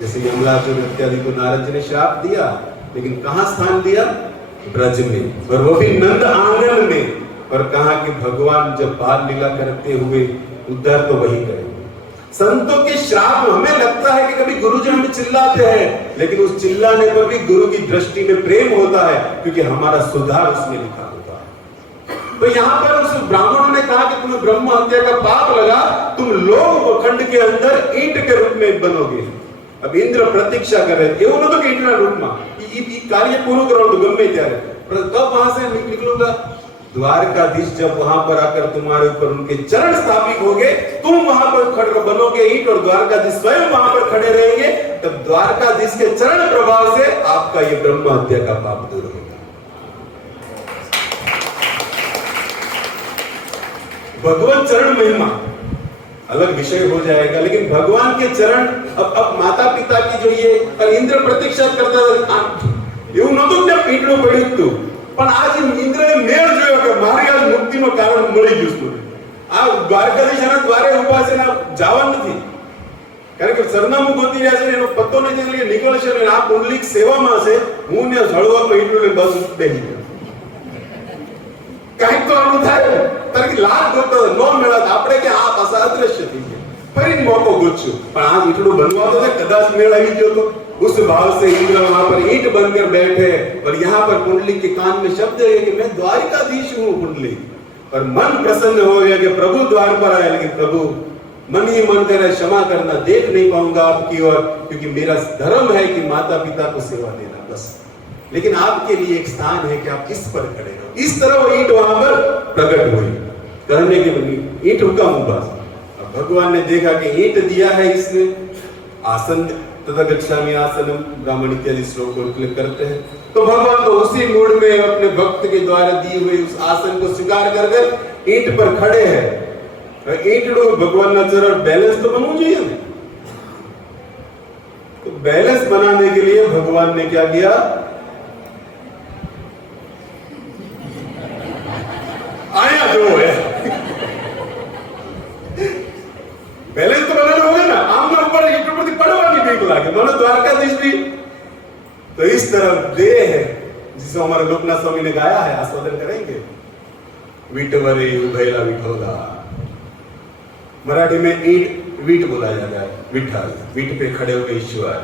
जैसे यमराज इत्यादि को नारद जी ने श्राप दिया, लेकिन कहां स्थान दिया? ब्रज में, और वो भी नंद आंगन में, और कहा कि भगवान जब बाल लीला करते हुए उद्धार तो वही करेंगे। संतों के श्राप हमें लगता है कि कभी गुरुजी हमें चिल्लाते हैं, लेकिन उस चिल्लाने पर भी गुरु की दृष्टि में प्रेम होता है, क्योंकि हमारा सुधार उसमें लिखा होता है। तो यहाँ पर उस ब्राह्मणों ने कहा कि तुम्हें ब्रह्म हत्या का पाप लगा, तुम लोहखंड के अंदर ईंट के रूप में बनोगे। अब इंद्र प्रतीक्षा कर रहे थे, એવું નતું કે ઈંટના રૂપમાં ઈ કાર્ય પૂરું કરો તો ગમે ત્યારે, पर कब वहां से निकलूंगा? द्वारकाधीश जब वहां पर आकर तुम्हारे ऊपर उनके चरण स्थापित होंगे, तुम वहां पर खड़े बनोगे ईंट और द्वारकाधीश स्वयं वहां पर खड़े रहेंगे, तब द्वारकाधीश के चरण प्रभाव से आपका ये ब्रह्म हत्या का पाप दूर होगा। भगवान चरण महिमा अलग विषय हो जाएगा, लेकिन भगवान के चरण अब माता पिता की जो ये और इंद्र प्रतीक्षा करता था, એવું નતું કે પીટલું પડ્યું હતું, પણ આજ ઇન્દ્રએ મેળ જોયો કે મારી આ મુક્તિનું કારણ મળી ગયું છે। આ દ્વારકાધીશના દ્વારે ઊભા છે ને જવાનું નથી, કારણ કે સરનામું ગોતી રહ્યા છે એનો પત્તો નથી, એટલે નીકળશે ને આ પુંડલિક સેવામાં છે, હું ને હળવામાં એટલું લઈને બસ બેસી ગયો, કાંઈક તો આનું થાય, કારણ કે લાભ ગોતો ન મળ્યા આપણે કે આ પાછા અદ્રશ્ય થઈ ગયા, ફરી મોકો ગોતશું, પણ આ એટલું બનવા તો કદાચ મેળ આવી ગયો તો उस भाव से इंद्र वहां पर ईंट बनकर बैठे, और यहाँ पर कुंडली के कान में शब्द है कि मैं द्वारिकाधीश हूँ कुंडली, और मन प्रसन्न हो गया कि प्रभु द्वार पर आए, लेकिन प्रभु मन ही मन करे क्षमा करना, देख नहीं पाऊंगा आपकी ओर, क्योंकि मेरा धर्म है कि माता पिता को सेवा देना बस, लेकिन आपके लिए एक स्थान है कि आप इस पर खड़े रहो। इस तरह वो ईंट वहां पर प्रकट हुई, कहने के ईंट हुक्म हुआ। अब भगवान ने देखा कि ईंट दिया है इसने, आसन तथा गच्छामि आसनम ब्राह्मण इत्यादि श्लोक को क्लिक करते हैं, तो भगवान तो उसी मूड में अपने भक्त के द्वारा दी हुई उस आसन को स्वीकार कर कर ईंट पर खड़े हैं। ईंटडू भगवान ना चरण बैलेंस तो बनना चाहिए, तो बैलेंस बनाने के लिए भगवान ने क्या किया? आया जो है बैलेंस तो बनाना होगा ना, आमने ऊपर ईंट पर पड़वानी बीक लागे, मानो द्वारकाधीश भी तो इस तरह देह है जिसे हमारे लोकनाथ स्वामी ने गाया है, आस्वादन करेंगे। विटवरे उभयला विठोला, मराठी में ईंट वीट बोला जाता है, विठल वीट पे खड़े हुए ईश्वर।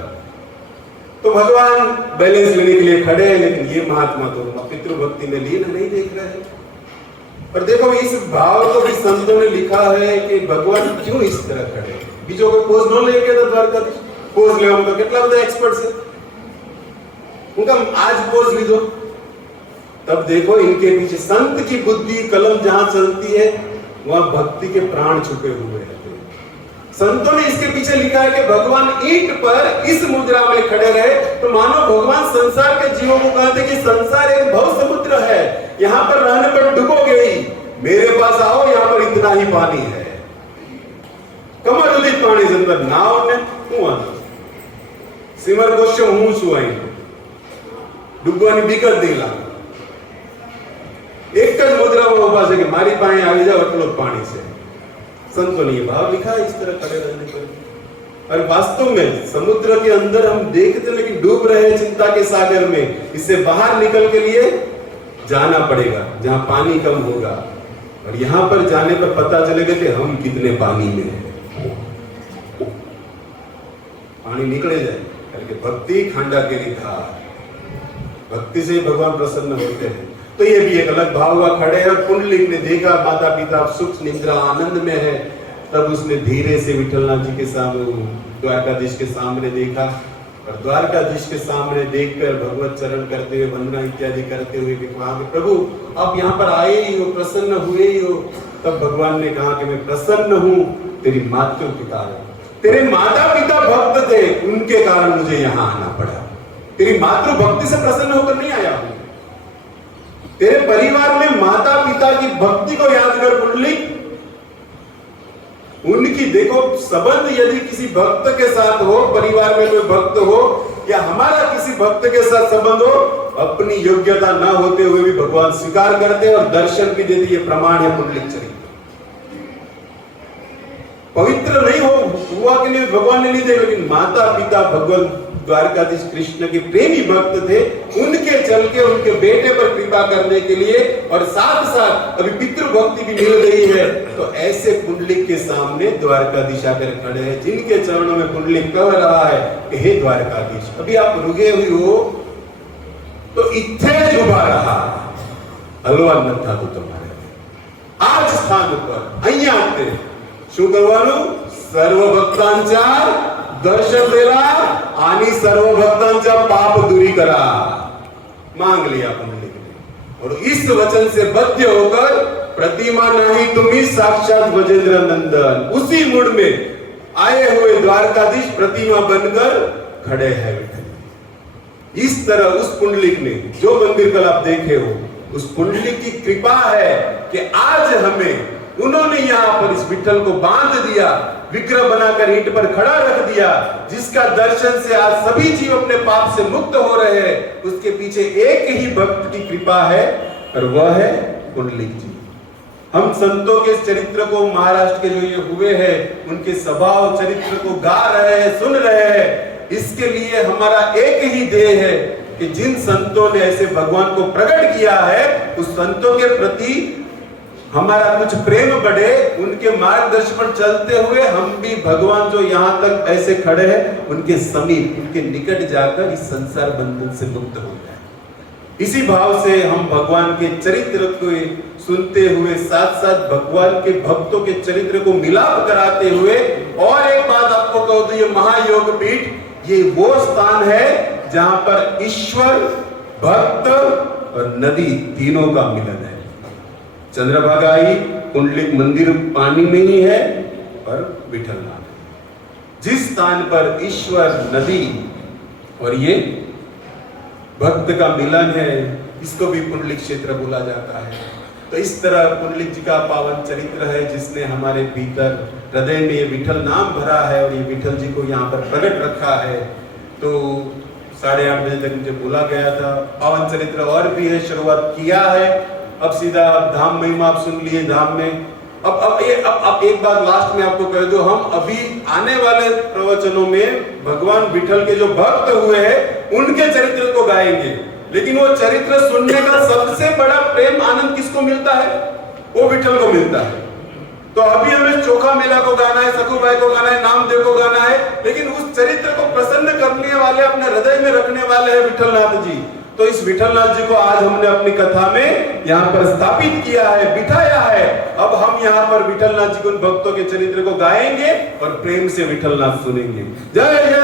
तो भगवान बैलेंस लेने के लिए खड़े हैं, लेकिन ये महात्मा तो पितृभक्ति में लीन नहीं देख रहे हैं। पर देखो इस भाव को भी संतों ने लिखा है कि भगवान क्यों इस तरह खड़े हैं। बीजों को पोज न लेके तो द्वारकाधीश पोज ले तो कितना बड़ा एक्सपर्ट है उनका आज पोज लीजो। तब देखो इनके पीछे संत की बुद्धि कलम जहां चलती है वहां भक्ति के प्राण छुपे हुए हैं। संतों ने इसके पीछे लिखा है कि भगवान ईंट पर इस मुद्रा में खड़े रहे, तो मानो भगवान संसार के जीवों को कहते कि संसार एक भव समुद्र है, यहाँ पर रहने पर डूबोगे ही, मेरे पास आओ, यहाँ पर इतना ही पानी है, कमर उदित पानी से अंदर नाव ने सिमर गोश्य हूं सुई डूबવાની બીક જ નહીં લાગે। एक જ મુદ્રામાં ઉભા છે કે મારી પાસે આવી જાવ એટલો જ પાણી છે। संतों ने ये भाव लिखा है इस तरह खड़े रहने पर। और वास्तव में समुद्र के अंदर हम देखते हैं लेकिन डूब रहे हैं चिंता के सागर में। इससे बाहर निकल के लिए जाना पड़ेगा जहां पानी कम होगा, और यहां पर जाने पर पता चलेगा कि हम कितने पानी में हैं। पानी निकले जाए करके भक्ति खांडा के लिए था, भक्ति से भगवान प्रसन्न होते हैं। तो ये भी एक अलग भाव हुआ खड़े हैं। और पुंडलिक ने देखा माता पिता सुख निद्रा आनंद में है, तब उसने धीरे से विठलनाथ जी के सामने द्वारकाधीश के सामने देखा, और द्वारकाधीश के सामने देखकर भगवत चरण करते हुए वंदना इत्यादि करते हुए कहा कि प्रभु आप यहाँ पर आए ही हो, प्रसन्न हुए ही हो। तब भगवान ने कहा कि मैं प्रसन्न हूँ तेरी मातृ के कारण, तेरे माता पिता भक्त थे उनके कारण मुझे यहाँ आना पड़ा। तेरी मातृ भक्ति से प्रसन्न होकर नहीं आया हूं, तेरे परिवार में माता पिता की भक्ति को याद कर पुंडलिक, उनकी देखो संबंध यदि किसी भक्त के साथ हो, परिवार में कोई भक्त हो या हमारा किसी भक्त के साथ संबंध हो, अपनी योग्यता ना होते हुए भी भगवान स्वीकार करते और दर्शन भी देते। ये प्रमाण है पुंडलिक चरित्र। पवित्र नहीं हो हुआ कि नहीं भगवान ने नहीं दे, लेकिन माता पिता भगवान द्वारकाधीश कृष्ण के प्रेमी भक्त थे, उनके चल के उनके बेटे पर कृपा करने के लिए, और साथ साथ अभी पितृ भक्ति भी मिल गई है। तो ऐसे पुंडलिक के सामने द्वारकाधीश आकर खड़े हैं, जिनके चरणों में पुंडलिक कह रहा है कि हे द्वारकाधीश अभी आप रुके हुए हो तो इत्थे જ ઉભા रहा, હલવા ન થાતું તમારે। આ જ સ્થાન ઉપર અહીંયા તે શું કરવાનું? સર્વ ભક્તાંचा दर्शन देला आणि सर्व भक्तांचा पाप दूरी करा, मांग लिया पुंडलिक ने। और इस वचन से बद्ध होकर प्रतिमा नहीं तुम्ही साक्षात गजेंद्र नंदन, उसी मूड में आए हुए द्वारकाधीश प्रतिमा बनकर खड़े हैं। इस तरह उस पुंडलिक ने जो मंदिर कल आप देखे हो, उस पुंडलिक की कृपा है कि आज हमें उन्होंने यहाँ पर इस विठल को बांध दिया, विग्रह बनाकर ईंट पर खड़ा रख दिया, जिसका दर्शन से आज सभी जीव अपने पाप से मुक्त हो रहे हैं। उसके पीछे एक ही भक्त की कृपा है और वह है पुंडलिक जी। हम संतों के चरित्र को, महाराष्ट्र के जो ये हुए हैं उनके स्वभाव चरित्र को गा रहे हैं, सुन रहे हैं। इसके लिए हमारा एक ही ध्येय है कि जिन संतों ने ऐसे भगवान को प्रकट किया है, उस संतों के प्रति हमारा कुछ प्रेम बढ़े, उनके मार्गदर्शन पर चलते हुए हम भी भगवान जो यहाँ तक ऐसे खड़े हैं उनके समीप, उनके निकट जाकर इस संसार बंधन से मुक्त हो जाए। इसी भाव से हम भगवान के चरित्र को सुनते हुए साथ साथ भगवान के भक्तों के चरित्र को मिलाप कराते हुए, और एक बात आपको कह दूं, ये महायोग पीठ ये वो स्थान है जहां पर ईश्वर, भक्त और नदी तीनों का मिलन है। चंद्रभागाई पुंडलिक मंदिर पानी में ही है और विठलनाथ, जिस स्थान पर ईश्वर, नदी और ये भक्त का मिलन है, इसको भी पुंडलिक क्षेत्र बोला जाता है। तो इस तरह पुंडलिक जी का पावन चरित्र है, जिसने हमारे भीतर हृदय में ये विठल नाम भरा है और ये विठल जी को यहाँ पर प्रकट रखा है। तो 8:30 बजे तक मुझे बोला गया था, पावन चरित्र और भी है, शुरुआत किया है। अब सीधा धाम महिमा आप सुन लिए धाम में। अब एक बात लास्ट में आपको कह दो, हम अभी आने वाले प्रवचनों में भगवान विठल के जो भक्त हुए हैं उनके चरित्र को गाएंगे, लेकिन वो चरित्र सुनने का सबसे बड़ा प्रेम आनंद किसको मिलता है? वो विठल को मिलता है। तो अभी हमें चोखा मेला को गाना है, सखू भाई को गाना है, नामदेव को गाना है, लेकिन उस चरित्र को प्रसन्न करने वाले वाले, अपने हृदय में रखने वाले हैं विठलनाथ जी। तो इस विठलनाथ जी को आज हमने अपनी कथा में यहाँ पर स्थापित किया है, बिठाया है। अब हम यहाँ पर विठलनाथ जी के उन भक्तों के चरित्र को गाएंगे और प्रेम से विठलनाथ सुनेंगे। जय जय।